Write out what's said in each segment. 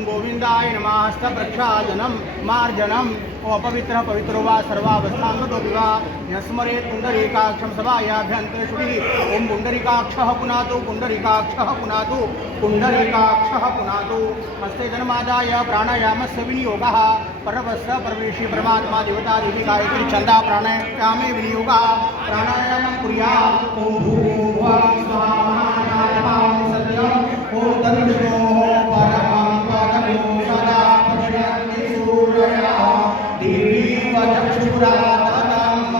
ओम गोविंदाय नमः। हस्त प्रक्षालनम मार्जनम। ओम अपवित्र पवित्रो वा सर्वावस्थांगतो विवा यस्मरे पुंडरीकाक्षं सभायाभ्यन्तरे शुचिः। ओम पुंडरीकाक्षः पुनातु पुंडरीकाक्षः पुनातु पुंडरीकाक्षः पुनातु। हस्ते जन्मादाय प्राणायामस्य विनियोगः परमस्य परमेशी परमात्मा देवता देवी गायत्री छंदा प्राणायामे विनियोगः प्राणायामं कुर्यात्। ओम भूर्भुवः स्वाहा सत्यम्। ओम तन्विष्णोः परमं पदं सदा पश्यन्ति सूर्यः देवी वचक्षुराततम्।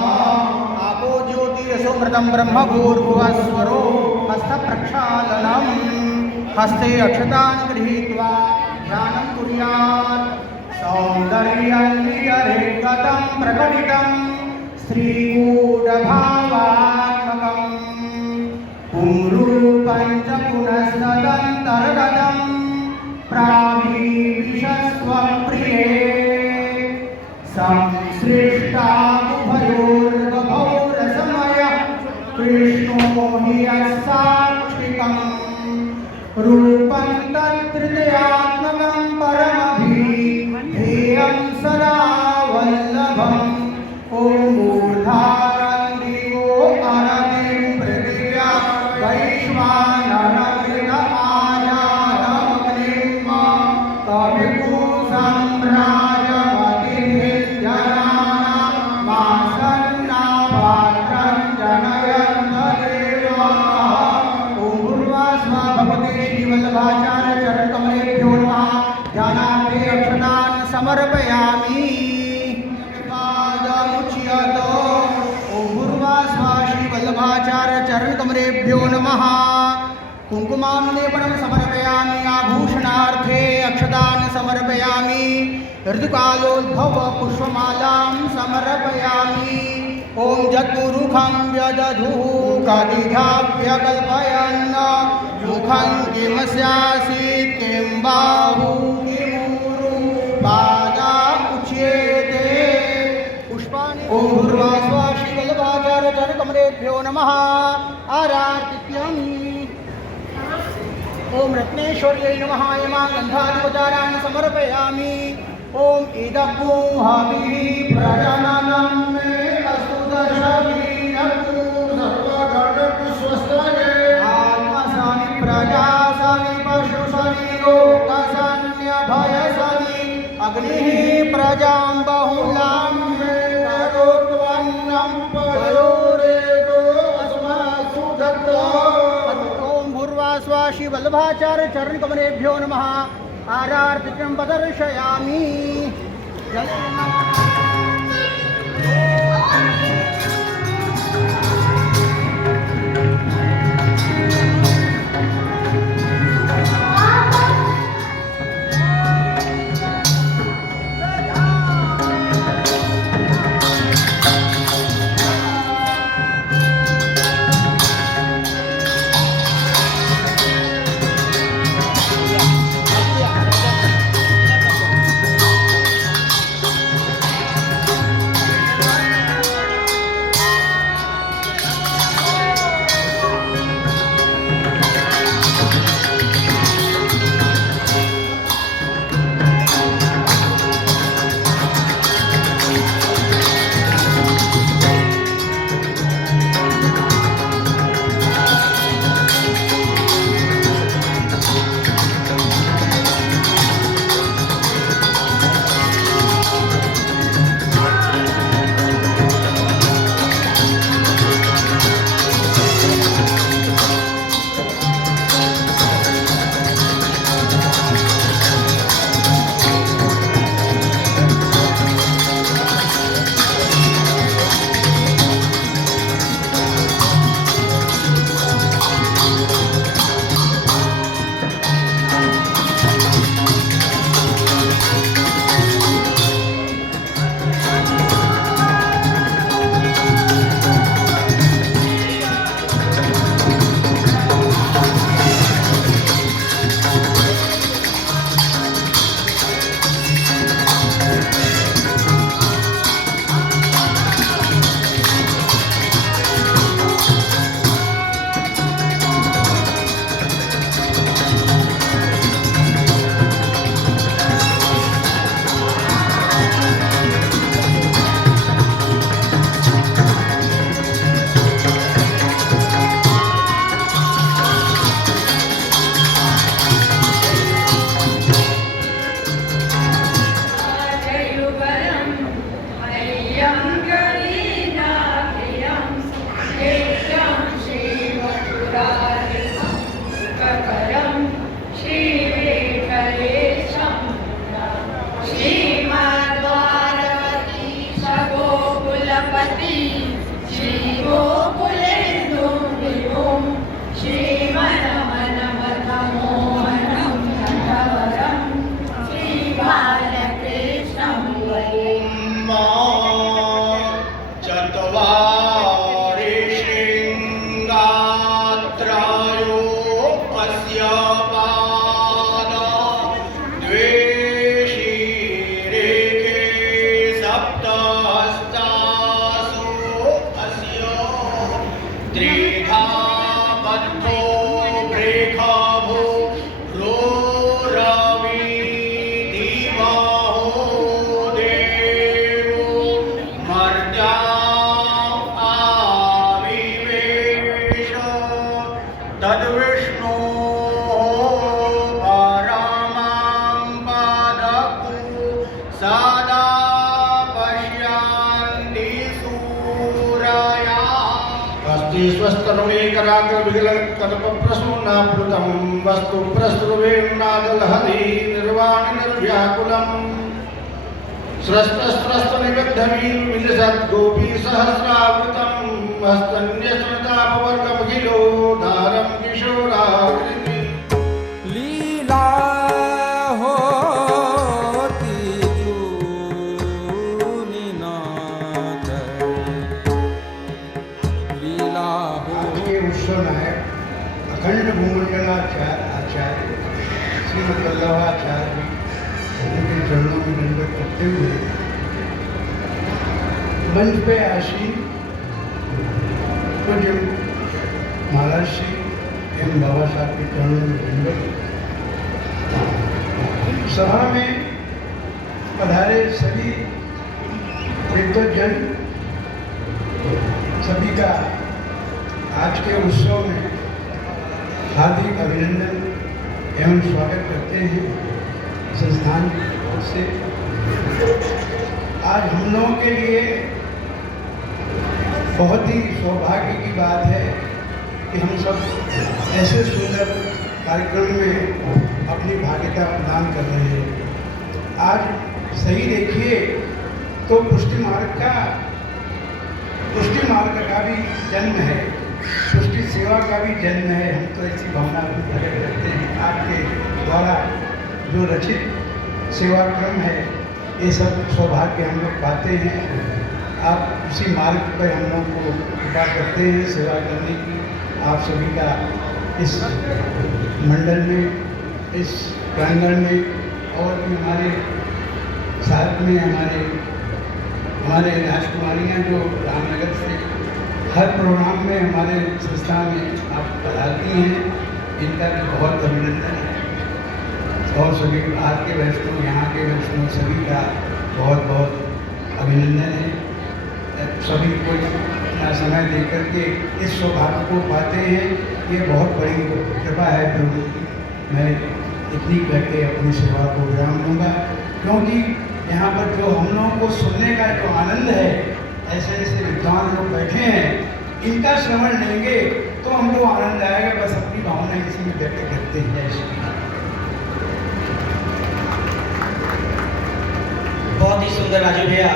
आपो ज्योतिरसोमृतं ब्रह्म भूर्भुवस्वरो हस्त प्रक्षालनम्। हस्ते अक्षतान् गृहीत्वा ध्यानं कुर्यात्। सौन्दर्यनियरेगतं प्रकटितं श्रीगूढभावात्मकम् पुंरूपं च पुनस्तदन्तर्गतं प्रावीविशस्वप्रिये संसृष्टाबुभयोर्गभौ रसमयः कृष्णो हि यस्साक्षिकम् रूपं तत्तृतीयात्मकं परमभिधेयं सदा वल्लभम्। ॐ मूर्धारन्दिवो अरतिं पृथिव्या वैश्वानरमृग आयातमग्निं कविकुसम्राजमतिभिर्जनानां मासन्नापात्रं जनयन् देवः। ॐ भूर्भुवः भगवते श्रीवल्लभाचार्य चरणकमलेभ्यो नमः। ध्यानार्थे अक्षतान् समर्पयामि। पादमुच्यतो। ॐ भूर्भुवः श्रीवल्लभाचार्य चरणकमलेभ्यो नमः। कुङ्कुमानुलेपनं समर्पयामि। आभूषणार्थे अक्षतान् समर्पयामि। ऋतुकालोद्भव पुष्पमालां समर्पयामि। ॐ जगुरुखं व्यदधुः कदिधाव्यकल्पयन् मुखं किमस्यासीत् किं बाहु किमूरु पादा उच्येते पुष्पाणि। ॐ भूर्भुवः श्रीवल्लभाचार्य चरणकमलेभ्यो नमः। आरार्तिक्यम्। ओम रत्नेश्वर्यै नमः। इमां गन्धादिपचारान् समर्पयामि। ओम इदग्गुहाभिः प्रजननं मे अस्तु दशवीरस्तु सर्वगणपुष्पस्तये आत्मसानि प्रजासानि पशुसानि लोकसान्यभयसानि अग्निः प्रजां बहुलां मे करोत्वन्नं पयोरेको अस्मासु दत्तः। श्री वल्लभाचार्य चरण कमलेभ्यो नमः। आरार्तिकं प्रदर्शयामि। तस्य पाद द्वे शीरेखे सप्तहस्तासु अस्य त्रिधा बद्धो ब्रेखभो रोरवि दिवहो देवो मर्त्या आविवेश तद्विष्णो परमां पदकु सदा पश्यन्ति सूरया अस्ति स्वस्तरुणेकराग्रविगलकल्पप्रसूनाप्लुतं वस्तु प्रस्तुवेन्नादलहरि निर्वाणनिर्व्याकुलम् स्रस्तस्त्रस्तनिबद्धवीर्विलसद्गोपीसहस्रावृतं हस्तन्यस्मृतापवर्गमखिलो धारं किशोराकृति लीला होती जूनी नाच लीला हो ये उत्सव है अखंड भूमंडलाचार्य आचार्य श्रीमद वल्लभाचार्य उनके चरणों में दंडवत करते हुए मंच पे आसीन पूज्य महाराज श्री एम बाबा साहब के चरणों में दंडवत सभा में पधारे सभी विद्वजन सभी का आज के उत्सव में हार्दिक अभिनंदन एवं स्वागत करते हैं संस्थान की ओर से। आज हम लोगों के लिए बहुत ही सौभाग्य की बात है कि हम सब ऐसे सुंदर कार्यक्रम में अपनी भागीदारी प्रदान कर रहे हैं। आज सही देखिए तो पुष्टि मार्ग का भी जन्म है, पुष्टि सेवा का भी जन्म है। हम तो ऐसी भावना प्रकट करते हैं। आपके द्वारा जो रचित सेवा क्रम है ये सब सौभाग्य हम लोग पाते हैं। आप उसी मार्ग पर हम लोग को कृपा करते हैं सेवा करने की। आप सभी का इस मंडल में, इस प्रांगण में और भी हमारे साथ में हमारे राजकुमारियाँ जो रामनगर से हर प्रोग्राम में हमारे संस्था में आप पढ़ाती हैं, इनका भी बहुत अभिनंदन है। और सभी बाहर के वैष्णव, यहाँ के वैष्णव सभी का बहुत बहुत अभिनंदन है। सभी को इतना समय देकर के इस सौभाग्य को पाते हैं, ये बहुत बड़ी कृपा है प्रभु की। मैं इतनी करके अपनी सेवा को विराम दूँगा, क्योंकि यहाँ पर जो हम लोगों को सुनने का जो आनंद है, ऐसे ऐसे विद्वान लोग बैठे हैं, इनका श्रवण लेंगे तो हमको आनंद आएगा। बस अपनी भावना इसी में व्यक्त करते हैं। बहुत ही सुंदर राजू भैया,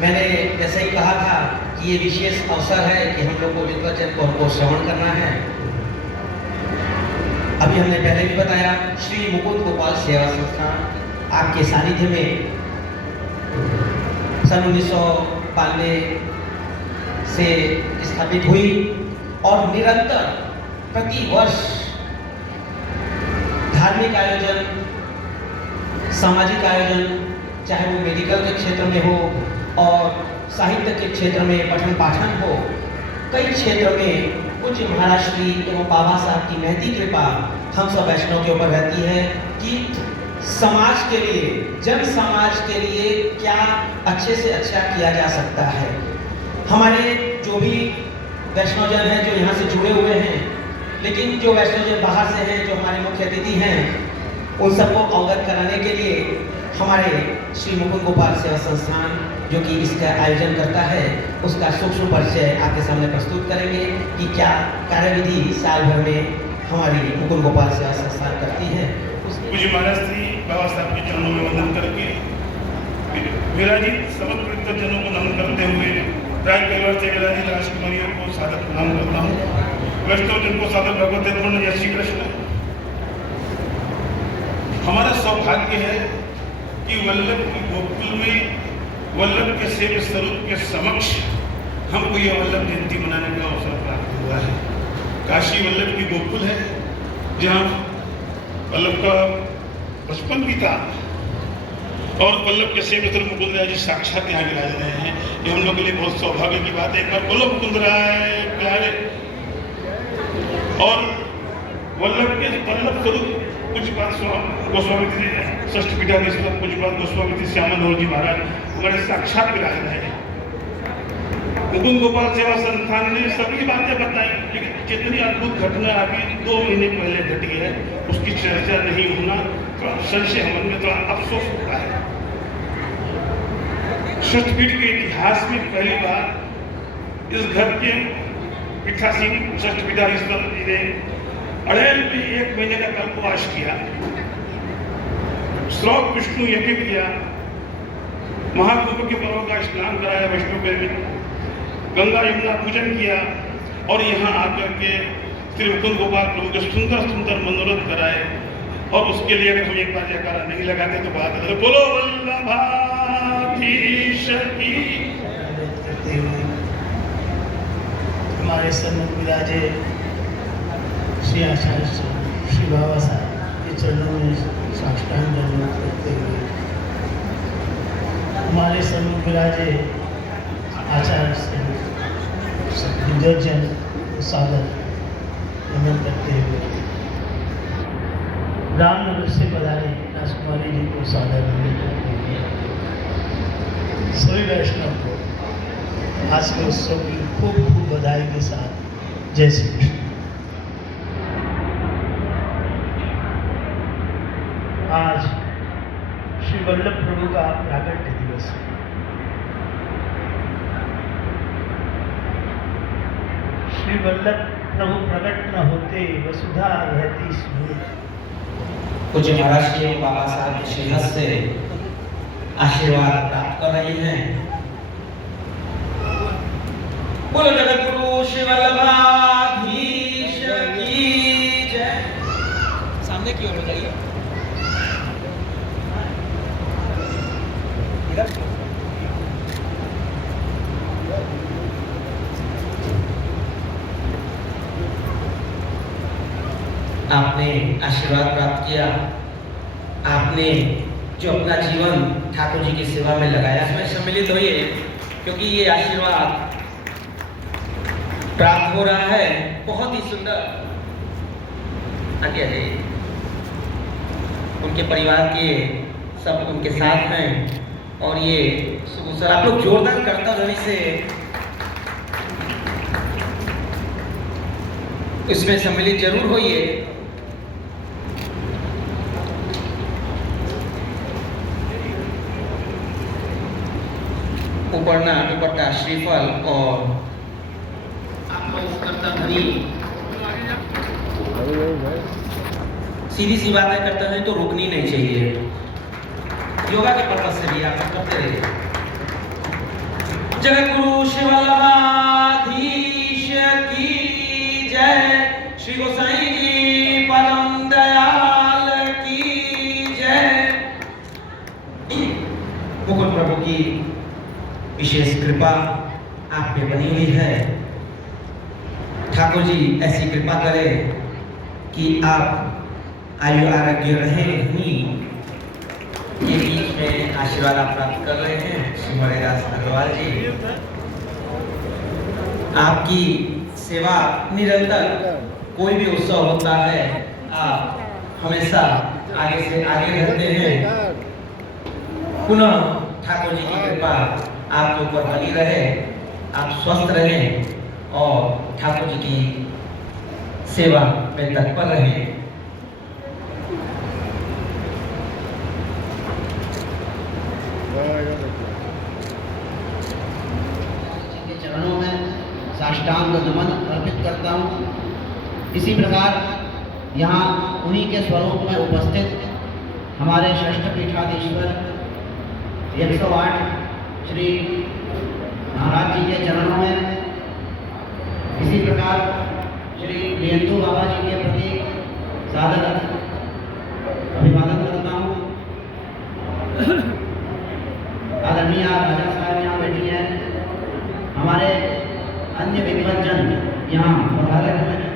मैंने जैसे ही कहा था कि ये विशेष अवसर है कि हम लोग को विद्वजन को श्रवण करना है। अभी हमने पहले भी बताया, श्री मुकुंद गोपाल सेवा संस्थान आपके सानिध्य में सन 1992 से स्थापित हुई और निरंतर प्रति वर्ष धार्मिक आयोजन, सामाजिक आयोजन, चाहे वो मेडिकल के क्षेत्र में हो और साहित्य के क्षेत्र में पठन पाठन हो, कई क्षेत्र में पूज्य महाराज श्री एवं बाबा साहब की महती कृपा हम सब वैष्णव के ऊपर रहती है कि समाज के लिए, जन समाज के लिए क्या अच्छे से अच्छा किया जा सकता है। हमारे जो भी वैष्णवजन हैं जो यहाँ से जुड़े हुए हैं, लेकिन जो वैष्णवजन बाहर से हैं, जो हमारे मुख्य अतिथि हैं, उन सबको अवगत कराने के लिए हमारे श्री मुकुंद गोपाल सेवा संस्थान जो कि इसका आयोजन करता है, उसका सूक्ष्म परिचय आपके सामने प्रस्तुत करेंगे कि क्या कार्यविधि साल भर में हमारी मुकुंद गोपाल सेवा संस्थान करती है। पूज्य महाराज श्री बाबा साहब के चरणों में वंदन करके विराजित समस्त वृद्धजनों को नमन करते हुए राज परिवार से विराजित राजकुमारियों को सादर प्रणाम करता हूँ। वैष्णव जन को सादर भगवत पूर्ण जय श्री कृष्ण। हमारा सौभाग्य है कि वल्लभ की गोकुल में वल्लभ के सेव्य स्वरूप के समक्ष हमको यह वल्लभ जयंती मनाने का अवसर प्राप्त हुआ है। काशी वल्लभ की गोकुल है जहाँ वल्लभ का बचपन भी था और वल्लभ के सेवत्र मुकुंद राय जी साक्षात यहाँ विराज रहे हैं। ये हम लोग के लिए बहुत सौभाग्य की बात है। एक बार बोलो मुकुंद राय प्यारे। और वल्लभ स्वरूप पूज्यपाद गोस्वामी जी षष्ठ पीठाधीश्वर पूज्यपाद गोस्वामी जी श्यामानंद जी महाराज हमारे साक्षात विराज रहे हैं। मुकुंद गोपाल सेवा संस्थान ने सभी बातें बताई, लेकिन जितनी अद्भुत घटना अभी 2 महीने पहले घटी है उसकी चर्चा नहीं होना थोड़ा संशय मन में थोड़ा अफसोस होता है। षष्ठ पीठ के इतिहास में पहली बार इस घर के पीठासीन षष्ठ पीठाधीश्वर जी ने अड़ेल में 1 महीने का कल्पवास किया, श्लोक विष्णु यज्ञ किया, महाकुंभ के पर्व का स्नान कराया, वैष्णो में गंगा यमुना पूजन किया और यहाँ आकर के श्री मुकुंद गोपाल प्रभु के सुंदर सुंदर मनोरथ कराए। और उसके लिए अगर हम एक बार जयकारा नहीं लगाते तो बात है। बोलो वल्लभाधीश की। करते हुए हमारे सन्मुख विराजे श्री आचार्य श्री बाबा साहब के चरणों में साष्टांग दंडवत करते हुए हमारे सन्मुख विराजे आचार्य विद्योजन सादर नमन करते हुए रामनगर से पधारे राजकुमारी जी को सादर नमन करते हुए सभी वैष्णव को आज के उत्सव की खूब खूब बधाई के साथ जय श्री कृष्ण। आज श्री वल्लभ प्रभु का प्राकट्य दिवस है। श्री वल्लभ प्रभु प्रकट न होते वसुधा रहती स्मृति। पूज्य महाराज श्री बाबा साहब श्रीहस्त से आशीर्वाद प्राप्त कर रही हैं। बोलो जगत गुरु श्री वल्लभाधीश की जय। सामने की ओर हो जाइए। आपने आशीर्वाद प्राप्त किया, आपने जो अपना जीवन ठाकुर जी की सेवा में लगाया, इसमें सम्मिलित होइए, क्योंकि ये आशीर्वाद प्राप्त हो रहा है। बहुत ही सुंदर। आगे आगे उनके परिवार के सब उनके साथ हैं और ये सर आप लोग जोरदार करता ध्वनि से इसमें सम्मिलित जरूर होइए। ऊपरना दुपट्टा श्रीफल और आपको इस करता ध्वनि सीधी सी बातें करते हैं तो रुकनी नहीं चाहिए। योगा के पर्पज से भी आप करते रहिए। जगत गुरु श्री वल्लभाधीश की जय। श्री गोसाई जी परम दयाल की जय। मुकुंद प्रभु की विशेष कृपा आप पे बनी हुई है। ठाकुर जी ऐसी कृपा करें कि आप आयु आरोग्य रहे ही। ये बीच में आशीर्वाद आप प्राप्त कर रहे हैं श्री मणिदास अग्रवाल जी। आपकी सेवा निरंतर, कोई भी उत्सव होता है आप हमेशा आगे से आगे रहते हैं। पुनः ठाकुर जी की कृपा आपके ऊपर बनी रहे, आप स्वस्थ रहें और ठाकुर जी की सेवा में तत्पर रहें। चरणों में साष्टांग नमन अर्पित करता हूँ। इसी प्रकार यहाँ उन्हीं के स्वरूप में उपस्थित हमारे षष्ठ पीठाधीश्वर 108 श्री महाराज जी के चरणों में, इसी प्रकार श्री प्रियंतु बाबा जी के प्रति सादर अभिवादन करता हूँ। आदरणीय राजा साहब यहाँ बैठी हैं, हमारे अन्य विद्वज्जन यहाँ पधारे हुए हैं।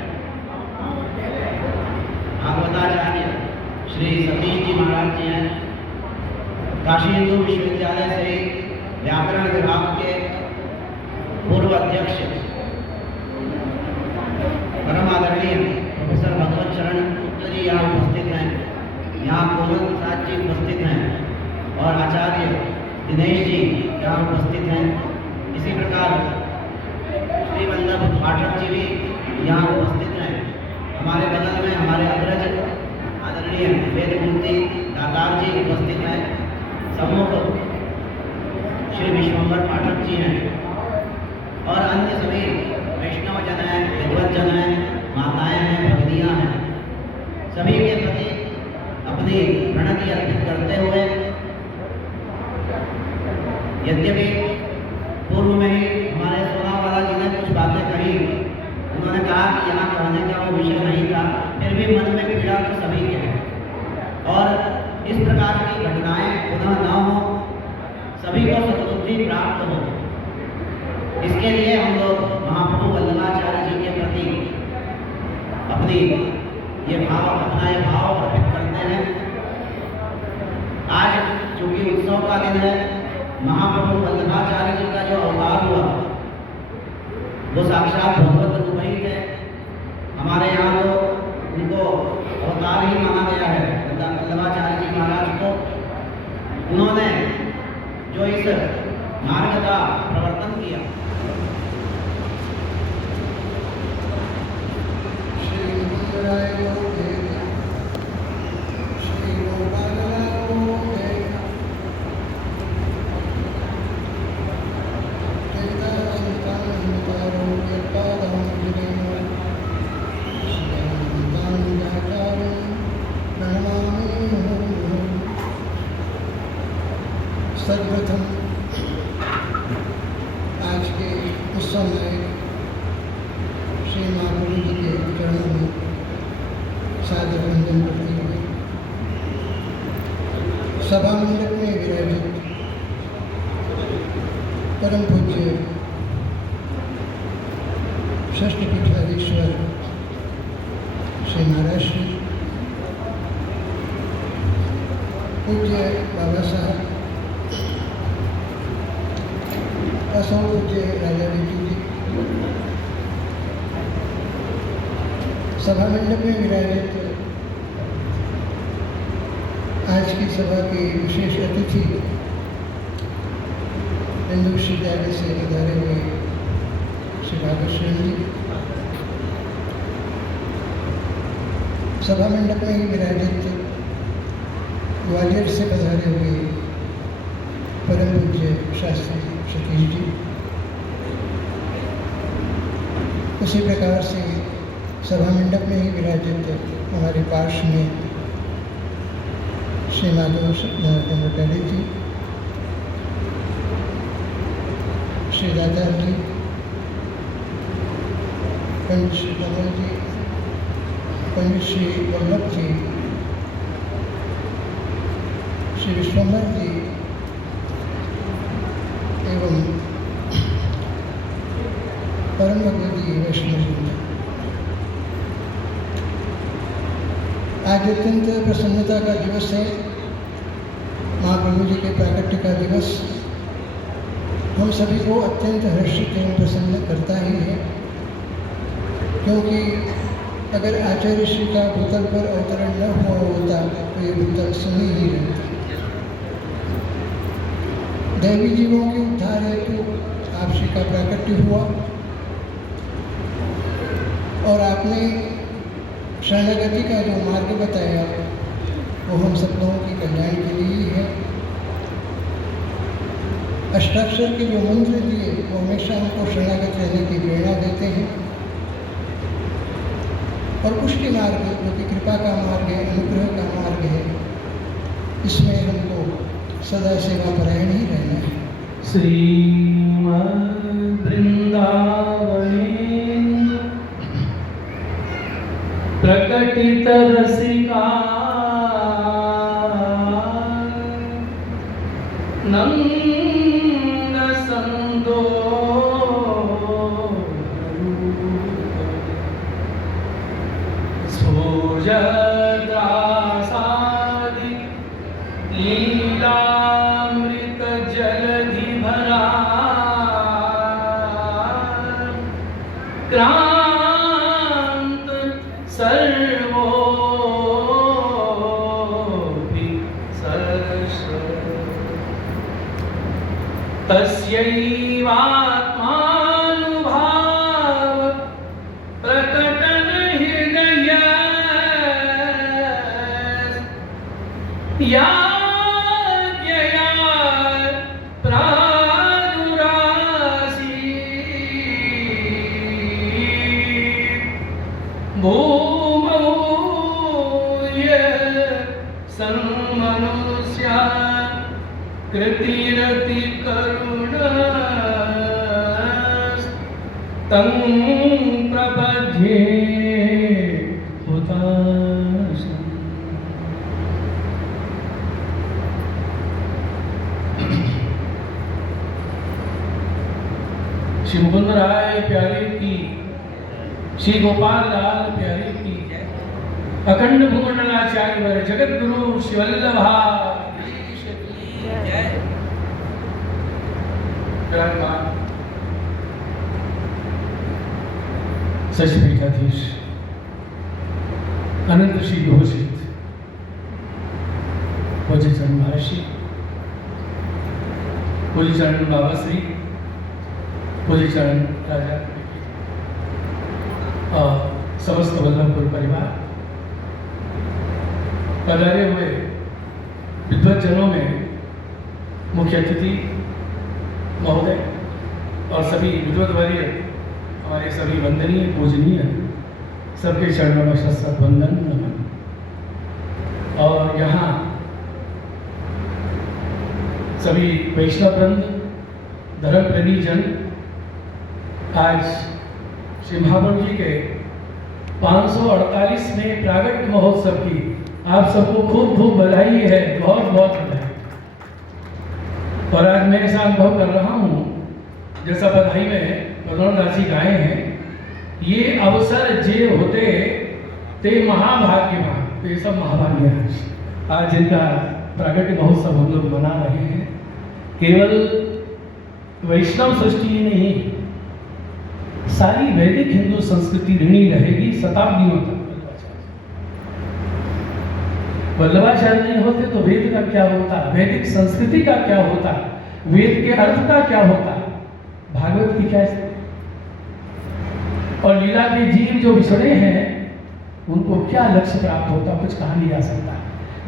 श्री सतीश जी महाराज जी हैं, काशी हिंदू विश्वविद्यालय से व्याकरण विभाग के पूर्व अध्यक्ष परम आदरणीय प्रोफेसर भगवत शरण गुप्ता जी यहाँ उपस्थित हैं, यहाँ कोमल प्रसाद जी उपस्थित हैं और आचार्य दिनेश जी यहाँ उपस्थित हैं। इसी प्रकार श्री वल्लभ पाठक जी भी यहाँ उपस्थित हैं। हमारे बगल में हमारे अग्रज आदरणीय वेदमूर्ति दातार जी उपस्थित हैं। सम्मुख श्री विश्वम्भर पाठक जी हैं और अन्य सभी वैष्णव जन हैं, विद्वत जन हैं, माताएं हैं, भगनियाँ हैं। सभी के प्रति अपनी प्रणति अर्पित करते हुए, यद्यपि पूर्व में ही हमारे सोनावाला जी ने कुछ बातें कही, उन्होंने कहा कि यहाँ कहने का वो विषय नहीं था, फिर भी मन में पीड़ा तो सभी के है और इस प्रकार की घटनाएं पुनः न हो, सभी को सद्बुद्धि प्राप्त हो, इसके लिए हम लोग महाप्रभु वल्लभाचार्य जी के प्रति अपना ये भाव अर्पित करते हैं। आज चूंकि उत्सव का दिन है, महाप्रभु वल्लभाचार्य जी का जो अवतार हुआ वो साक्षात भगवत रूप ही थे। हमारे यहाँ तो उनको अवतार ही माना गया है, वल्लभाचार्य जी महाराज को। उन्होंने जो इस मार्ग का प्रवर्तन किया, सर्वप्रथम आज के उत्सव में श्री महाप्रभु जी के चरणों में सादर वंदन करते हुए सभा मंडप में विराजित परम पूज्य षष्ठ पीठाधीश्वर श्री महाराज श्री पूज्य बाबा साहब असौ पूज्य राजा बेटी जी, सभा मंडप में विराजित आज की सभा के विशेष अतिथि हिंदू विश्वविद्यालय से पधारे हुए श्री भागवत शरण जी, सभा मंडप में ही विराजित ग्वालियर से पधारे हुए परम पूज्य शास्त्री सतीश जी, उसी प्रकार से सभा मंडप में ही विराजित हमारे पार्श्व में श्री माधव चंद्रकाली जी, श्री दादा जी, पंडित श्री कमल जी, पंडित श्री वल्लभ जी, श्री विश्वम्भर जी एवं परम भगवती वैष्णव जी। आज अत्यंत प्रसन्नता का दिवस है, महाप्रभु जी के प्राकट्य का दिवस हम सभी को अत्यंत हर्षित एवं प्रसन्न करता ही है, क्योंकि अगर आचार्य श्री का भूतल पर अवतरण न हुआ होता तो ये भूतल सुनी ही रहती। दैवी जीवों के उद्धार हेतु आप श्री का प्राकट्य हुआ और आपने शरणागति का जो मार्ग बताया वो हम सब लोगों के कल्याण के लिए ही है। अष्टाक्षर के जो मंत्र दिए वो हमेशा हमको शरणागत रहने की प्रेरणा देते हैं और पुष्टि मार्ग जो कि कृपा का मार्ग है, अनुग्रह का मार्ग है, इसमें हमको सदा सेवा परायण ही रहना है। श्रीमद् वृंदावने प्रकटित रसिका नंद संदो सोजदासा क्रांत सर्वोऽपि सरस्वती तस्यैवात्मानुभाव प्रकटन हृदय या ज्ञया प्रादुरासीत् भूमौ सन्मनुष्या कृतिरति तं प्रपद्ये हुताशम्। श्री मुकुंद राय प्यारे की, श्री गोपाल लाल प्यारे की, अखंड भूमंडलाचार्य वर जगत गुरु श्री वल्लभा सचपीठाधीश अनंत श्री घोषित पूज्य चरण महर्षि, पूज्य चरण बाबा श्री, पूज्य चरण राजा और समस्त वल्लभपुर परिवार, पधारे हुए विद्वज्जनों में मुख्य अतिथि महोदय और सभी विद्वद्वर्य, हमारे सभी वंदनीय पूजनीय, सबके चरणों में शस्त्रत वंदन नमन। और यहाँ सभी वैष्णव वृंद, धर्म प्रेमी जन, आज श्री महाप्रभु जी के 548वें प्रागट्य महोत्सव की आप सबको खूब खूब बधाई है, बहुत बहुत बधाई। और आज मैं ऐसा अनुभव कर रहा हूँ जैसा बधाई में प्रधानदास जी गाए हैं, ये अवसर जे होते ते महाभाग्यवान। तो ये सब महाभाग्य आज जिनका प्रागट्य महोत्सव हम लोग मना रहे हैं। केवल वैष्णव सृष्टि ही नहीं, सारी वैदिक हिंदू संस्कृति ऋणी रहेगी शताब्दियों तक। वल्लभाचार्य नहीं होते तो वेद का क्या होता, वैदिक संस्कृति का क्या होता, वेद के अर्थ का क्या होता, भागवत की क्या स्थिति। और लीला के जीव जो बिछड़े हैं उनको क्या लक्ष्य प्राप्त होता, कुछ कहा नहीं जा सकता।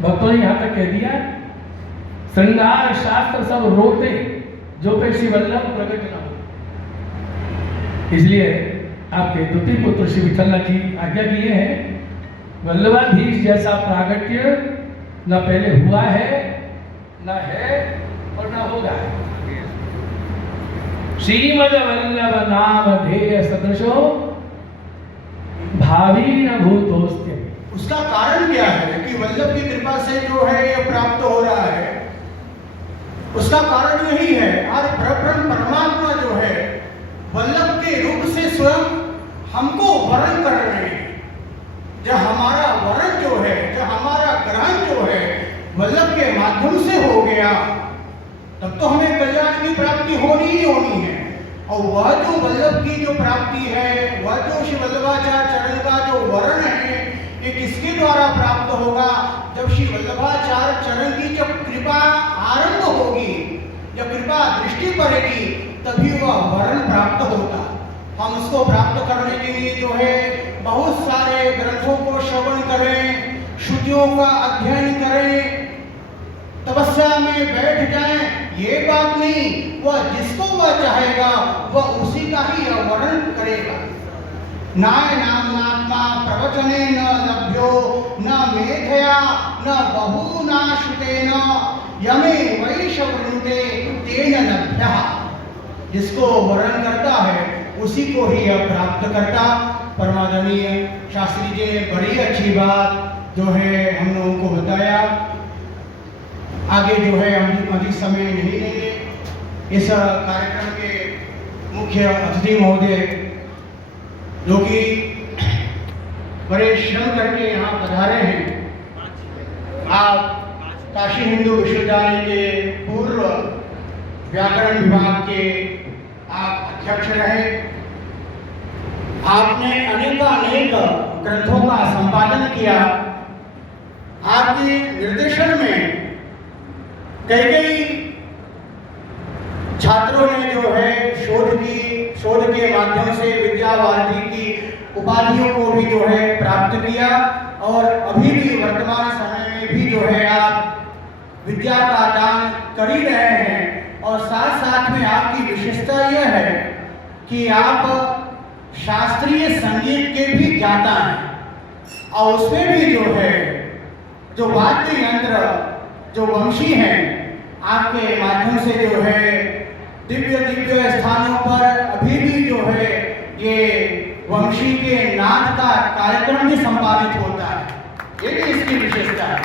भक्तों ने यहाँ तक कह दिया, श्रृंगार शास्त्र सब रोते जो पे श्री वल्लभ प्रकट न हो। इसलिए आपके द्वितीय पुत्र श्री विठलनाथ जी आज्ञा किए हैं, वल्लभाधीश जैसा प्रागट्य न पहले हुआ है, न है और न होगा। श्रीमद वल्लभ नाम ध्येय सदृशो भावी न भूतोस्त्य। उसका कारण क्या है कि वल्लभ की कृपा से जो है ये प्राप्त हो रहा है? उसका कारण यही है, और परब्रह्म परमात्मा जो है वल्लभ के रूप से स्वयं हमको वरण कर रहे हैं। जब हमारा वरण जो है, जब हमारा ग्रहण जो है वल्लभ के माध्यम से हो गया, तब तो हमें कल्याण की प्राप्ति होनी ही होनी है। और वह जो वल्लभ की जो प्राप्ति है, वह जो श्री वल्लभाचार्य चरण का जो वरण है, ये किसके द्वारा प्राप्त होगा? जब श्री वल्लभाचार्य चरण की जब कृपा आरंभ होगी, जब कृपा दृष्टि पड़ेगी, तभी वह वरण प्राप्त होता। हम उसको प्राप्त करने के लिए जो है बहुत सारे ग्रंथों को श्रवण करें, श्रुतियों का अध्ययन करें, तपस्या में बैठ जाएं, ये बात नहीं। वह जिसको वह चाहेगा वह उसी का ही वर्णन करेगा। नाय नामात्मा प्रवचने न लभ्यो न मेधया न बहुना श्रुतेन यमे वैशवृन्ते तेन लभ्यः। जिसको वर्णन करता है उसी को ही यह प्राप्त करता। परमादरणीय शास्त्री जी ने बड़ी अच्छी बात जो है हम लोगों को बताया। आगे जो है हम अधिक समय नहीं लेंगे। इस कार्यक्रम के मुख्य अतिथि महोदय जो कि बड़े श्रम करके यहाँ पधारे हैं, आप काशी हिंदू विश्वविद्यालय के पूर्व व्याकरण विभाग के आप अध्यक्ष रहे। आपने अनेकानेक ग्रंथों का संपादन किया। आपके निर्देशन में कई छात्रों ने जो है शोध के माध्यम से विद्यावारिधि की उपाधियों को भी जो है प्राप्त किया, और अभी भी वर्तमान समय में भी जो है आप विद्या का दान कर ही रहे हैं। और साथ साथ में आपकी विशेषता यह है कि आप शास्त्रीय संगीत के भी ज्ञाता हैं, और उसमें भी जो है जो वाद्य यंत्र जो वंशी हैं, आपके माध्यम से जो है दिव्य स्थानों पर अभी भी जो है ये वंशी के नाद का कार्यक्रम भी संपादित होता है। ये भी इसकी विशेषता है।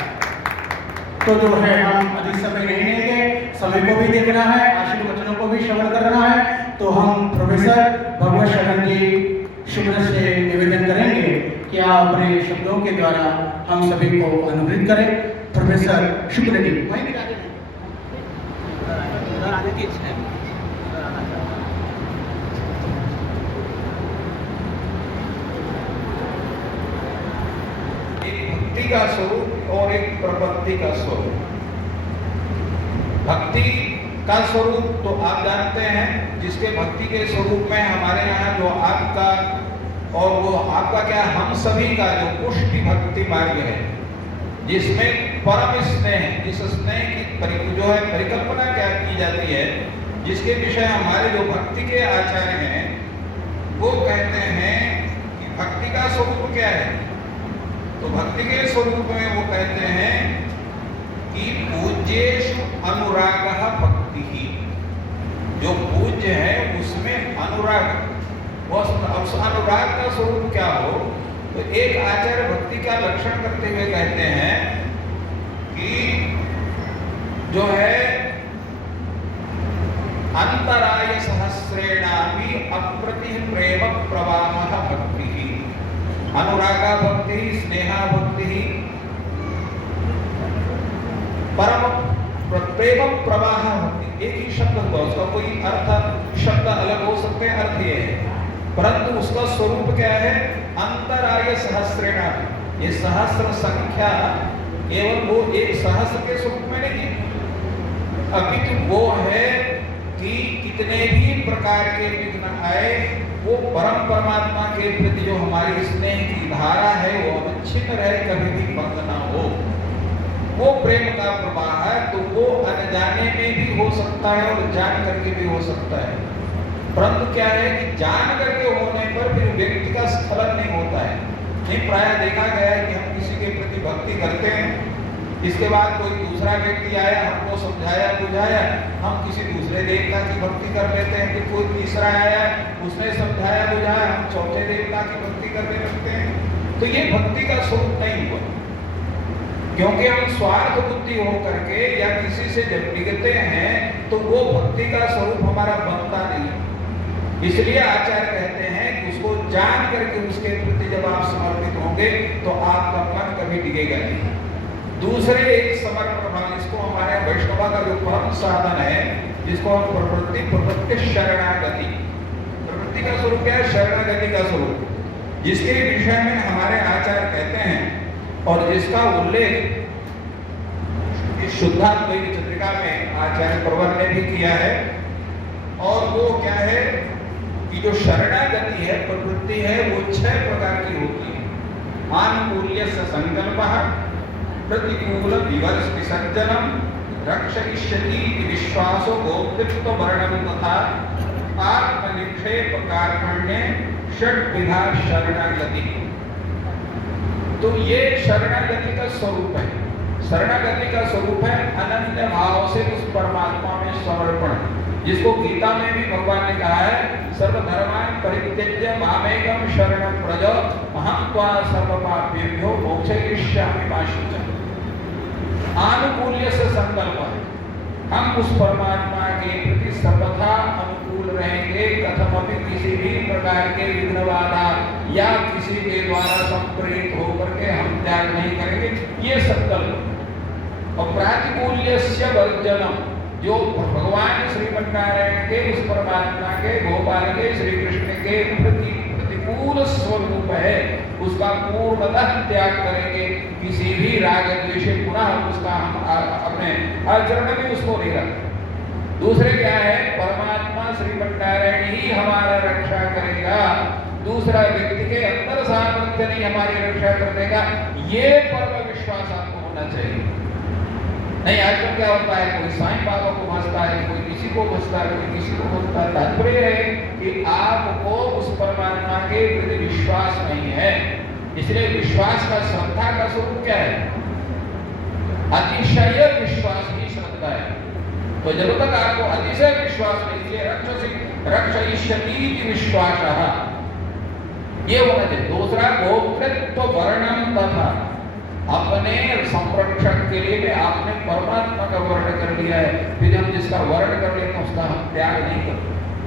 तो जो है हम अधिक समय नहीं लेंगे, समय को भी देखना है, आशीर्वचनों को भी श्रवण करना है। तो हम प्रोफेसर भगवत शरण जी शुक्र से निवेदन करेंगे कि आप अपने शब्दों के द्वारा हम सभी को अनुग्रहित करें। प्रोफेसर शुक्र जी वहीं भी जाते हैं। भक्ति का स्वरूप और एक प्रपत्ति का स्वरूप। भक्ति का स्वरूप तो आप जानते हैं, जिसके भक्ति के स्वरूप में हमारे यहाँ जो आपका और वो आपका क्या हम सभी का जो पुष्टि भक्ति मार्ग है, जिसमें परम स्नेह, जिस स्नेह की जो है परिकल्पना क्या की जाती है, जिसके विषय हमारे जो भक्ति के आचार्य हैं वो कहते हैं कि भक्ति का स्वरूप क्या है। तो भक्ति के स्वरूप में वो कहते हैं कि पूज्येषु अनुरागः भक्ति। जो पूज्य है उसमें अनुराग, उस अनुराग का स्वरूप क्या हो। तो एक आचार्य भक्ति का लक्षण करते हुए कहते हैं कि जो है अंतराय सहस्रेणापि अप्रति प्रेम प्रवाहः भक्ति। अनुरागा भक्ति, स्नेहा भक्ति, परम प्रेम प्रवाह भक्ति। एक ही शब्द हुआ, उसका कोई अर्थ शब्द अलग हो सकते हैं, अर्थ ये है, परंतु उसका स्वरूप क्या है। अंतराय सहस्रेणापि, ये सहस्र संख्या केवल वो एक सहस्र के स्वरूप में नहीं है, अपितु वो है कि कितने भी प्रकार के विघ्न आए, वो परम परमात्मा के प्रति जो हमारी स्नेह की धारा है वो अवच्छिन्न रहे, कभी भी भंग ना हो। वो प्रेम का प्रवाह है। तो वो अनजाने में भी हो सकता है और जान करके भी हो सकता है, परंतु क्या है कि जान करके होने पर फिर व्यक्ति का स्खलन नहीं होता है। नहीं, प्रायः देखा गया है कि हम किसी के प्रति भक्ति करते हैं, इसके बाद कोई दूसरा व्यक्ति आया, हमको समझाया बुझाया, हम किसी दूसरे देवता की भक्ति कर लेते हैं। फिर कोई तीसरा आया, उसने समझाया बुझाया, हम चौथे देवता की भक्ति करने लगते हैं। तो ये भक्ति का स्वरूप नहीं हुआ, क्योंकि हम स्वार्थ बुद्धि होकर के या किसी से जब निकलते हैं तो वो भक्ति का स्वरूप हमारा बनता नहीं। इसलिए आचार्य कहते हैं कि उसको जान करके उसके प्रति जब आप समर्पित होंगे तो आपका मन कभी डिगेगा नहीं। दूसरे एक समर्पण भाव, इसको हमारे वैष्णव का जो परम साधन है, जिसको हम प्रवृत्ति शरणागति, प्रवृत्ति का स्वरूप क्या है, शरणागति का स्वरूप, जिसके विषय में हमारे आचार्य कहते हैं और जिसका उल्लेख इस शुद्धाद्वैत चंद्रिका में आचार्य प्रवर ने भी किया है। और वो क्या है कि जो शरणागति है, प्रवृत्ति है, वो 6 प्रकार की होती है। आनुकूल्य संकल्प, प्रतिकूल विवर्ष विसर्जनम, रक्षयिष्यति विश्वासो गोप्तत्व वर्णन तथा आत्मनिक्षेप कार्पण्य षड्विधा शरणागति। तो ये शरणागति का स्वरूप है। शरणागति का स्वरूप है अनन्य भाव से उस परमात्मा में समर्पण, जिसको गीता में भी भगवान ने कहा है, सर्वधर्मान् परित्यज्य मामेकं शरणं व्रज अहं त्वा सर्वपापेभ्यो मोक्षयिष्यामि मा शुचः। आनुकूल्य से संकल्प है, हम उस परमात्मा के प्रति सर्वथा अनुकूल रहेंगे, कथमपि किसी भी प्रकार के विघ्न बाधा या किसी के द्वारा संप्रेरित होकर के हम त्याग नहीं करेंगे, ये संकल्प। और प्रातिकूल्यस्य वर्जनम, जो भगवान श्रीमन्नारायण के, उस परमात्मा के, गोपाल के, श्री कृष्ण के प्रति प्रतिकूल स्वरूप है उसका पूर्णतः त्याग करेंगे, किसी भी राग द्वेष पुनः उसका हम अपने आचरण में उसको नहीं रखते। दूसरे क्या है, परमात्मा श्रीमन्नारायण ही हमारा रक्षा करेगा, दूसरा व्यक्ति के अंदर सामर्थ्य नहीं हमारी रक्षा कर देगा, ये परम विश्वास आपको होना चाहिए। नहीं आजकल क्या होता है, कोई साईं बाबा को भजता है, कोई किसी को भजता है, कोई किसी को भजता है। तात्पर्य है कि आपको उस परमात्मा के प्रति विश्वास नहीं है। इसलिए विश्वास का, श्रद्धा का स्वरूप क्या है, अतिशय विश्वास ही श्रद्धा है। तो जब तक आपको अतिशय विश्वास नहीं, इसलिए रक्षयिष्यति विश्वासः ये होना चाहिए। दूसरा गोप्तृत्व वर्णन तथा अपने संरक्षण के लिए भी आपने परमात्मा का वर्ण कर लिया है, फिर हम जिसका वर्ण कर लेते हैं उसका हम त्याग नहीं करते।